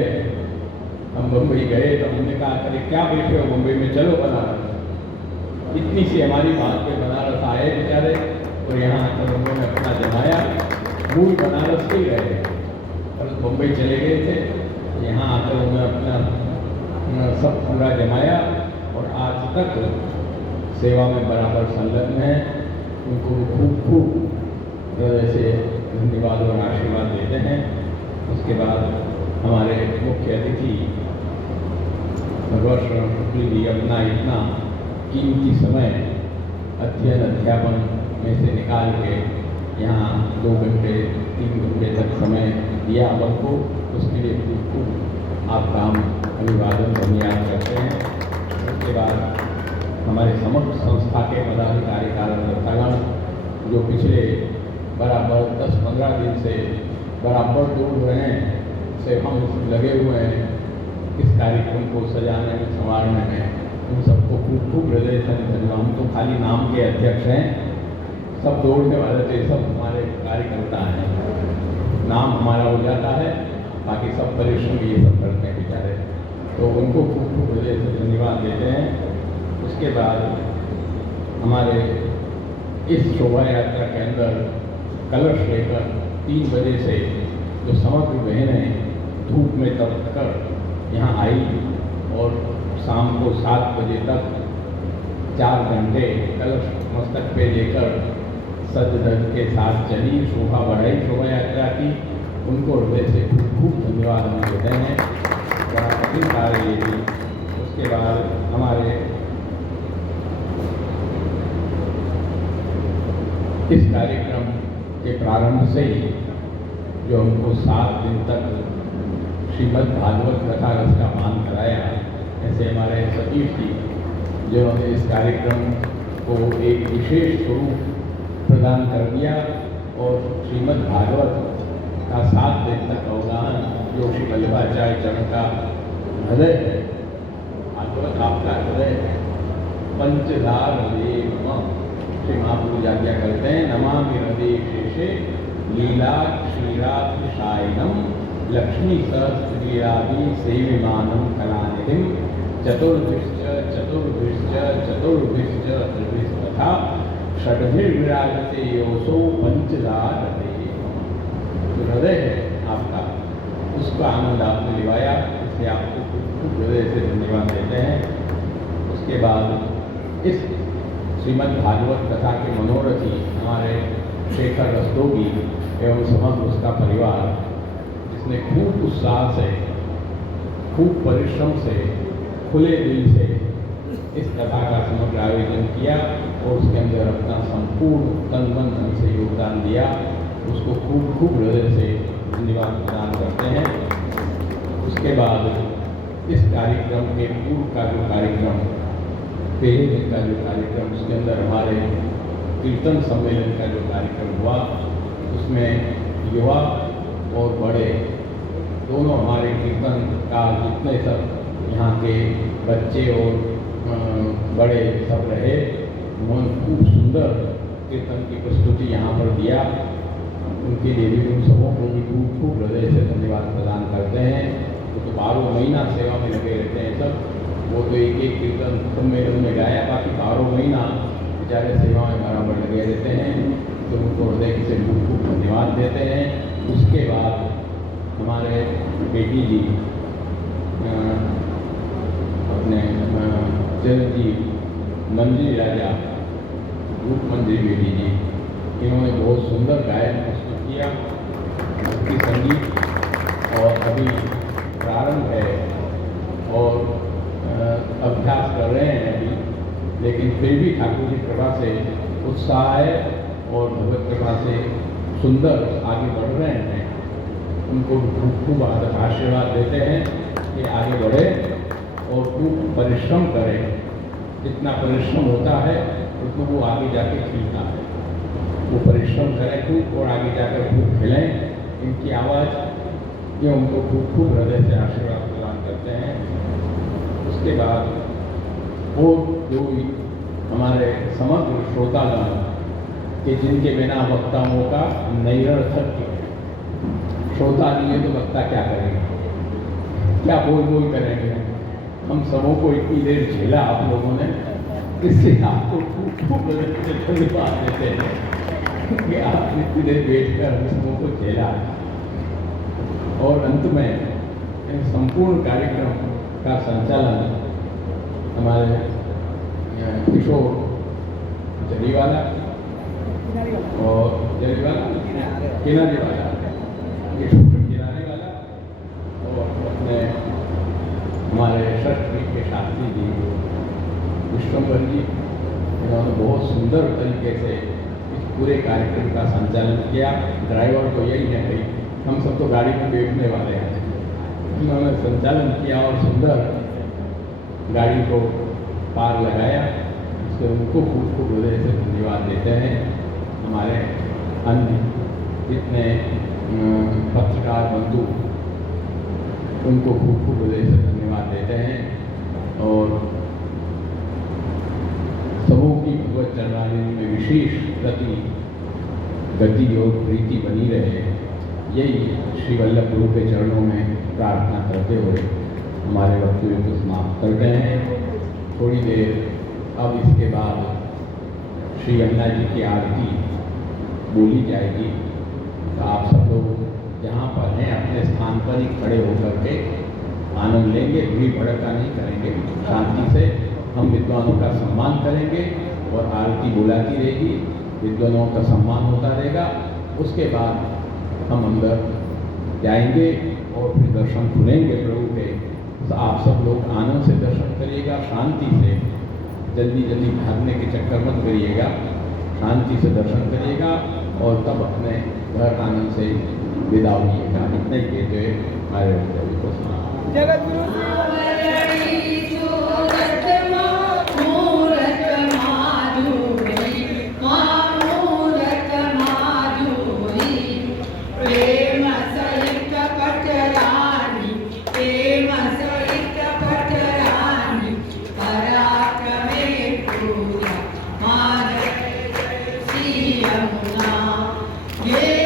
हम बम्बई गए तो हमने कहा अरे क्या बैठे हो बम्बई में, चलो बनारस। इतनी सी हमारी बात पे बनारस आए बेचारे और यहाँ आकर उन्होंने अपना जमाया। मूल बनारस के ही रहे और बम्बई चले गए थे, यहाँ आकर उन्होंने अपना सब पूरा जमाया और आज तक सेवा में बराबर संलग्न है। उनको खूब खूब से धन्यवाद और आशीर्वाद देते हैं। उसके बाद हमारे मुख्य अतिथि भगवत शरण शुक्ल जी अपना इतना कीमती समय अध्ययन अध्यापन में से निकाल के यहाँ 2 घंटे 3 घंटे तक समय दिया हमको, उसके लिए खूब खूब आपका हम अभिवादन धन्यवाद करते हैं। उसके बाद हमारे समग्र संस्था के पदाधिकारी कार्यकर्तागण जो पिछले बराबर 10-15 दिन से बराबर दौड़ रहे हैं, से हम लगे हुए हैं इस कार्यक्रम को सजाने में संवारने में, उन सबको खूब खूब हृदय से धन्यवाद। हम तो खाली नाम के अध्यक्ष हैं, सब दौड़ने वाले थे, सब हमारे कार्यकर्ता हैं, नाम हमारा हो जाता है, बाकी सब परिश्रम ये सब करते हैं बेचारे, तो उनको खूब खूब हृदय से धन्यवाद देते हैं। उसके बाद हमारे इस शोभा यात्रा के अंदर कलश लेकर 3 बजे से जो समग्र बहनें धूप में तप कर यहाँ आई और शाम को 7 बजे तक 4 घंटे कलश मस्तक पे लेकर सज धज के साथ चली, शोभा बढ़ाई शोभा यात्रा की। उनको हृदय से खूब खूब धन्यवाद हम देते हैं, बड़ा कठिन कार्य ये थी। उसके बाद हमारे इस कार्यक्रम के प्रारंभ से ही जो हमको 7 दिन तक श्रीमद् भागवत कथा रस का पान कराया, ऐसे हमारे सतीश जी जिन्होंने इस कार्यक्रम को एक विशेष स्वरूप प्रदान कर दिया और श्रीमद् भागवत का 7 दिन तक अवगाहन जो श्री वल्लभाचार्य चरण का हृदय है, भागवत आपका हृदय है। पंचदार देव श्री महाप्रभु आज्ञा करते हैं, नमामि हृदय शेषे लीला क्षीरातिशायिनम लक्ष्मी सहस्रलीलादि सेविमानं कलानिधिं चतुर्भिश्च चतुर्भिश्च चतुर्भिश्च त्रिभिस्तथा षड्भिर्विराजते योऽसौ पंचदार तो हृदय है आपका, उसका आनंद आपने लिवाया, इसलिए आपको खूब हृदय से धन्यवाद देते हैं। उसके बाद इस श्रीमद् भागवत कथा के मनोरथी हमारे शेखर रस्तोगी एवं समग्र उसका परिवार, जिसने खूब उत्साह से खूब परिश्रम से खुले दिल से इस कथा का समग्र आयोजन किया और उसके अंदर अपना संपूर्ण तन मन धन से योगदान दिया, उसको खूब खूब हृदय से धन्यवाद प्रदान करते हैं। उसके बाद इस कार्यक्रम के पूर्व का जो कार्यक्रम, पहले दिन का जो कार्यक्रम, उसके अंदर हमारे कीर्तन सम्मेलन का जो कार्यक्रम हुआ, उसमें युवा और बड़े दोनों हमारे कीर्तन का जितने सब यहाँ के बच्चे और बड़े सब रहे, उन्होंने खूब सुंदर कीर्तन की प्रस्तुति यहाँ पर दिया। उनके लिए भी उन सबों को भी खूब खूब हृदय से धन्यवाद प्रदान करते हैं। वो तो 12 महीना सेवा में लगे रहते हैं सब, वो तो एक कीर्तन सम्मेलन में गाया, बाकी 12 महीना बेचारे सेवा में बराबर लगे रहते हैं, तो उनको हृदय से खूब खूब धन्यवाद देते हैं। उसके बाद हमारे बेटी जी अपने चिरंजीव मंजिल राजा रूप मंजिल बेटी जी, इन्होंने बहुत सुंदर गायन प्रस्तुत किया, भक्ति संगीत, और अभी प्रारंभ है और अभ्यास कर रहे हैं अभी, लेकिन फिर भी ठाकुर जी कृपा से उत्साह है और भगवत कृपा से सुंदर आगे बढ़ रहे हैं। उनको खूब खूब आशीर्वाद देते हैं कि आगे बढ़े और खूब परिश्रम करें, जितना परिश्रम होता है उतना वो आगे जाके खिलता है। वो परिश्रम करें खूब और आगे जाकर खूब खिलें। इनकी आवाज़ ये उनको खूब खूब हृदय से आशीर्वाद प्रदान करते हैं। उसके बाद वो जो हमारे समग्र श्रोतागण कि जिनके बिना वक्ताओं का नैरर्थक श्रोता नहीं है तो वक्ता क्या करेंगे, क्या बोल बोल करेंगे। हम सबों को इतनी देर झेला आप लोगों ने, इससे आपको खूब धन्यवाद देते हैं कि आप इतनी देर बैठ कर हम सबों को झेला। और अंत में संपूर्ण कार्यक्रम का संचालन हमारे किशोर जरीवाला और किनारे वाला किशोर किनारे वाला और अपने हमारे शस्त्री के शास्त्री जी विश्वंभर जी, इन्होंने बहुत सुंदर तरीके से इस पूरे कार्यक्रम का संचालन किया। ड्राइवर तो यही है भाई, हम सब तो गाड़ी में बैठने वाले हैं। इन्होंने संचालन किया और सुंदर गाड़ी को पार लगाया, इससे उनको खूब खूब हृदय से धन्यवाद देते हैं। हमारे अन्य जितने पत्रकार बंधु उनको खूब खूब हृदय से धन्यवाद देते हैं। और सबों की भगवत चरणारिंद में विशेष गति और प्रीति बनी रहे, यही श्री वल्लभ गुरु के चरणों में प्रार्थना करते हुए हमारे वक्तव्य को समाप्त करते हैं। थोड़ी देर अब इसके बाद श्री यमुना जी की आरती बोली जाएगी। तो आप सब लोग जहाँ पर हैं अपने स्थान पर ही खड़े होकर के आनंद लेंगे, भीड़ भड़का नहीं करेंगे, शांति से हम विद्वानों का सम्मान करेंगे और आरती बुलाती रहेगी, विद्वानों का सम्मान होता रहेगा। उसके बाद हम अंदर जाएंगे और फिर दर्शन खुलेंगे प्रभु के। तो आप सब लोग आनंद से दर्शन करिएगा, शांति से, जल्दी जल्दी भागने के चक्कर मत करिएगा, शांति से दर्शन करिएगा और तब अपने घर आनंद से विदा होइएगा। इतना ही कहते हुए हमारे वक्तव्य को समाप्त। जगत गुरु Yeah.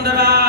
वंदना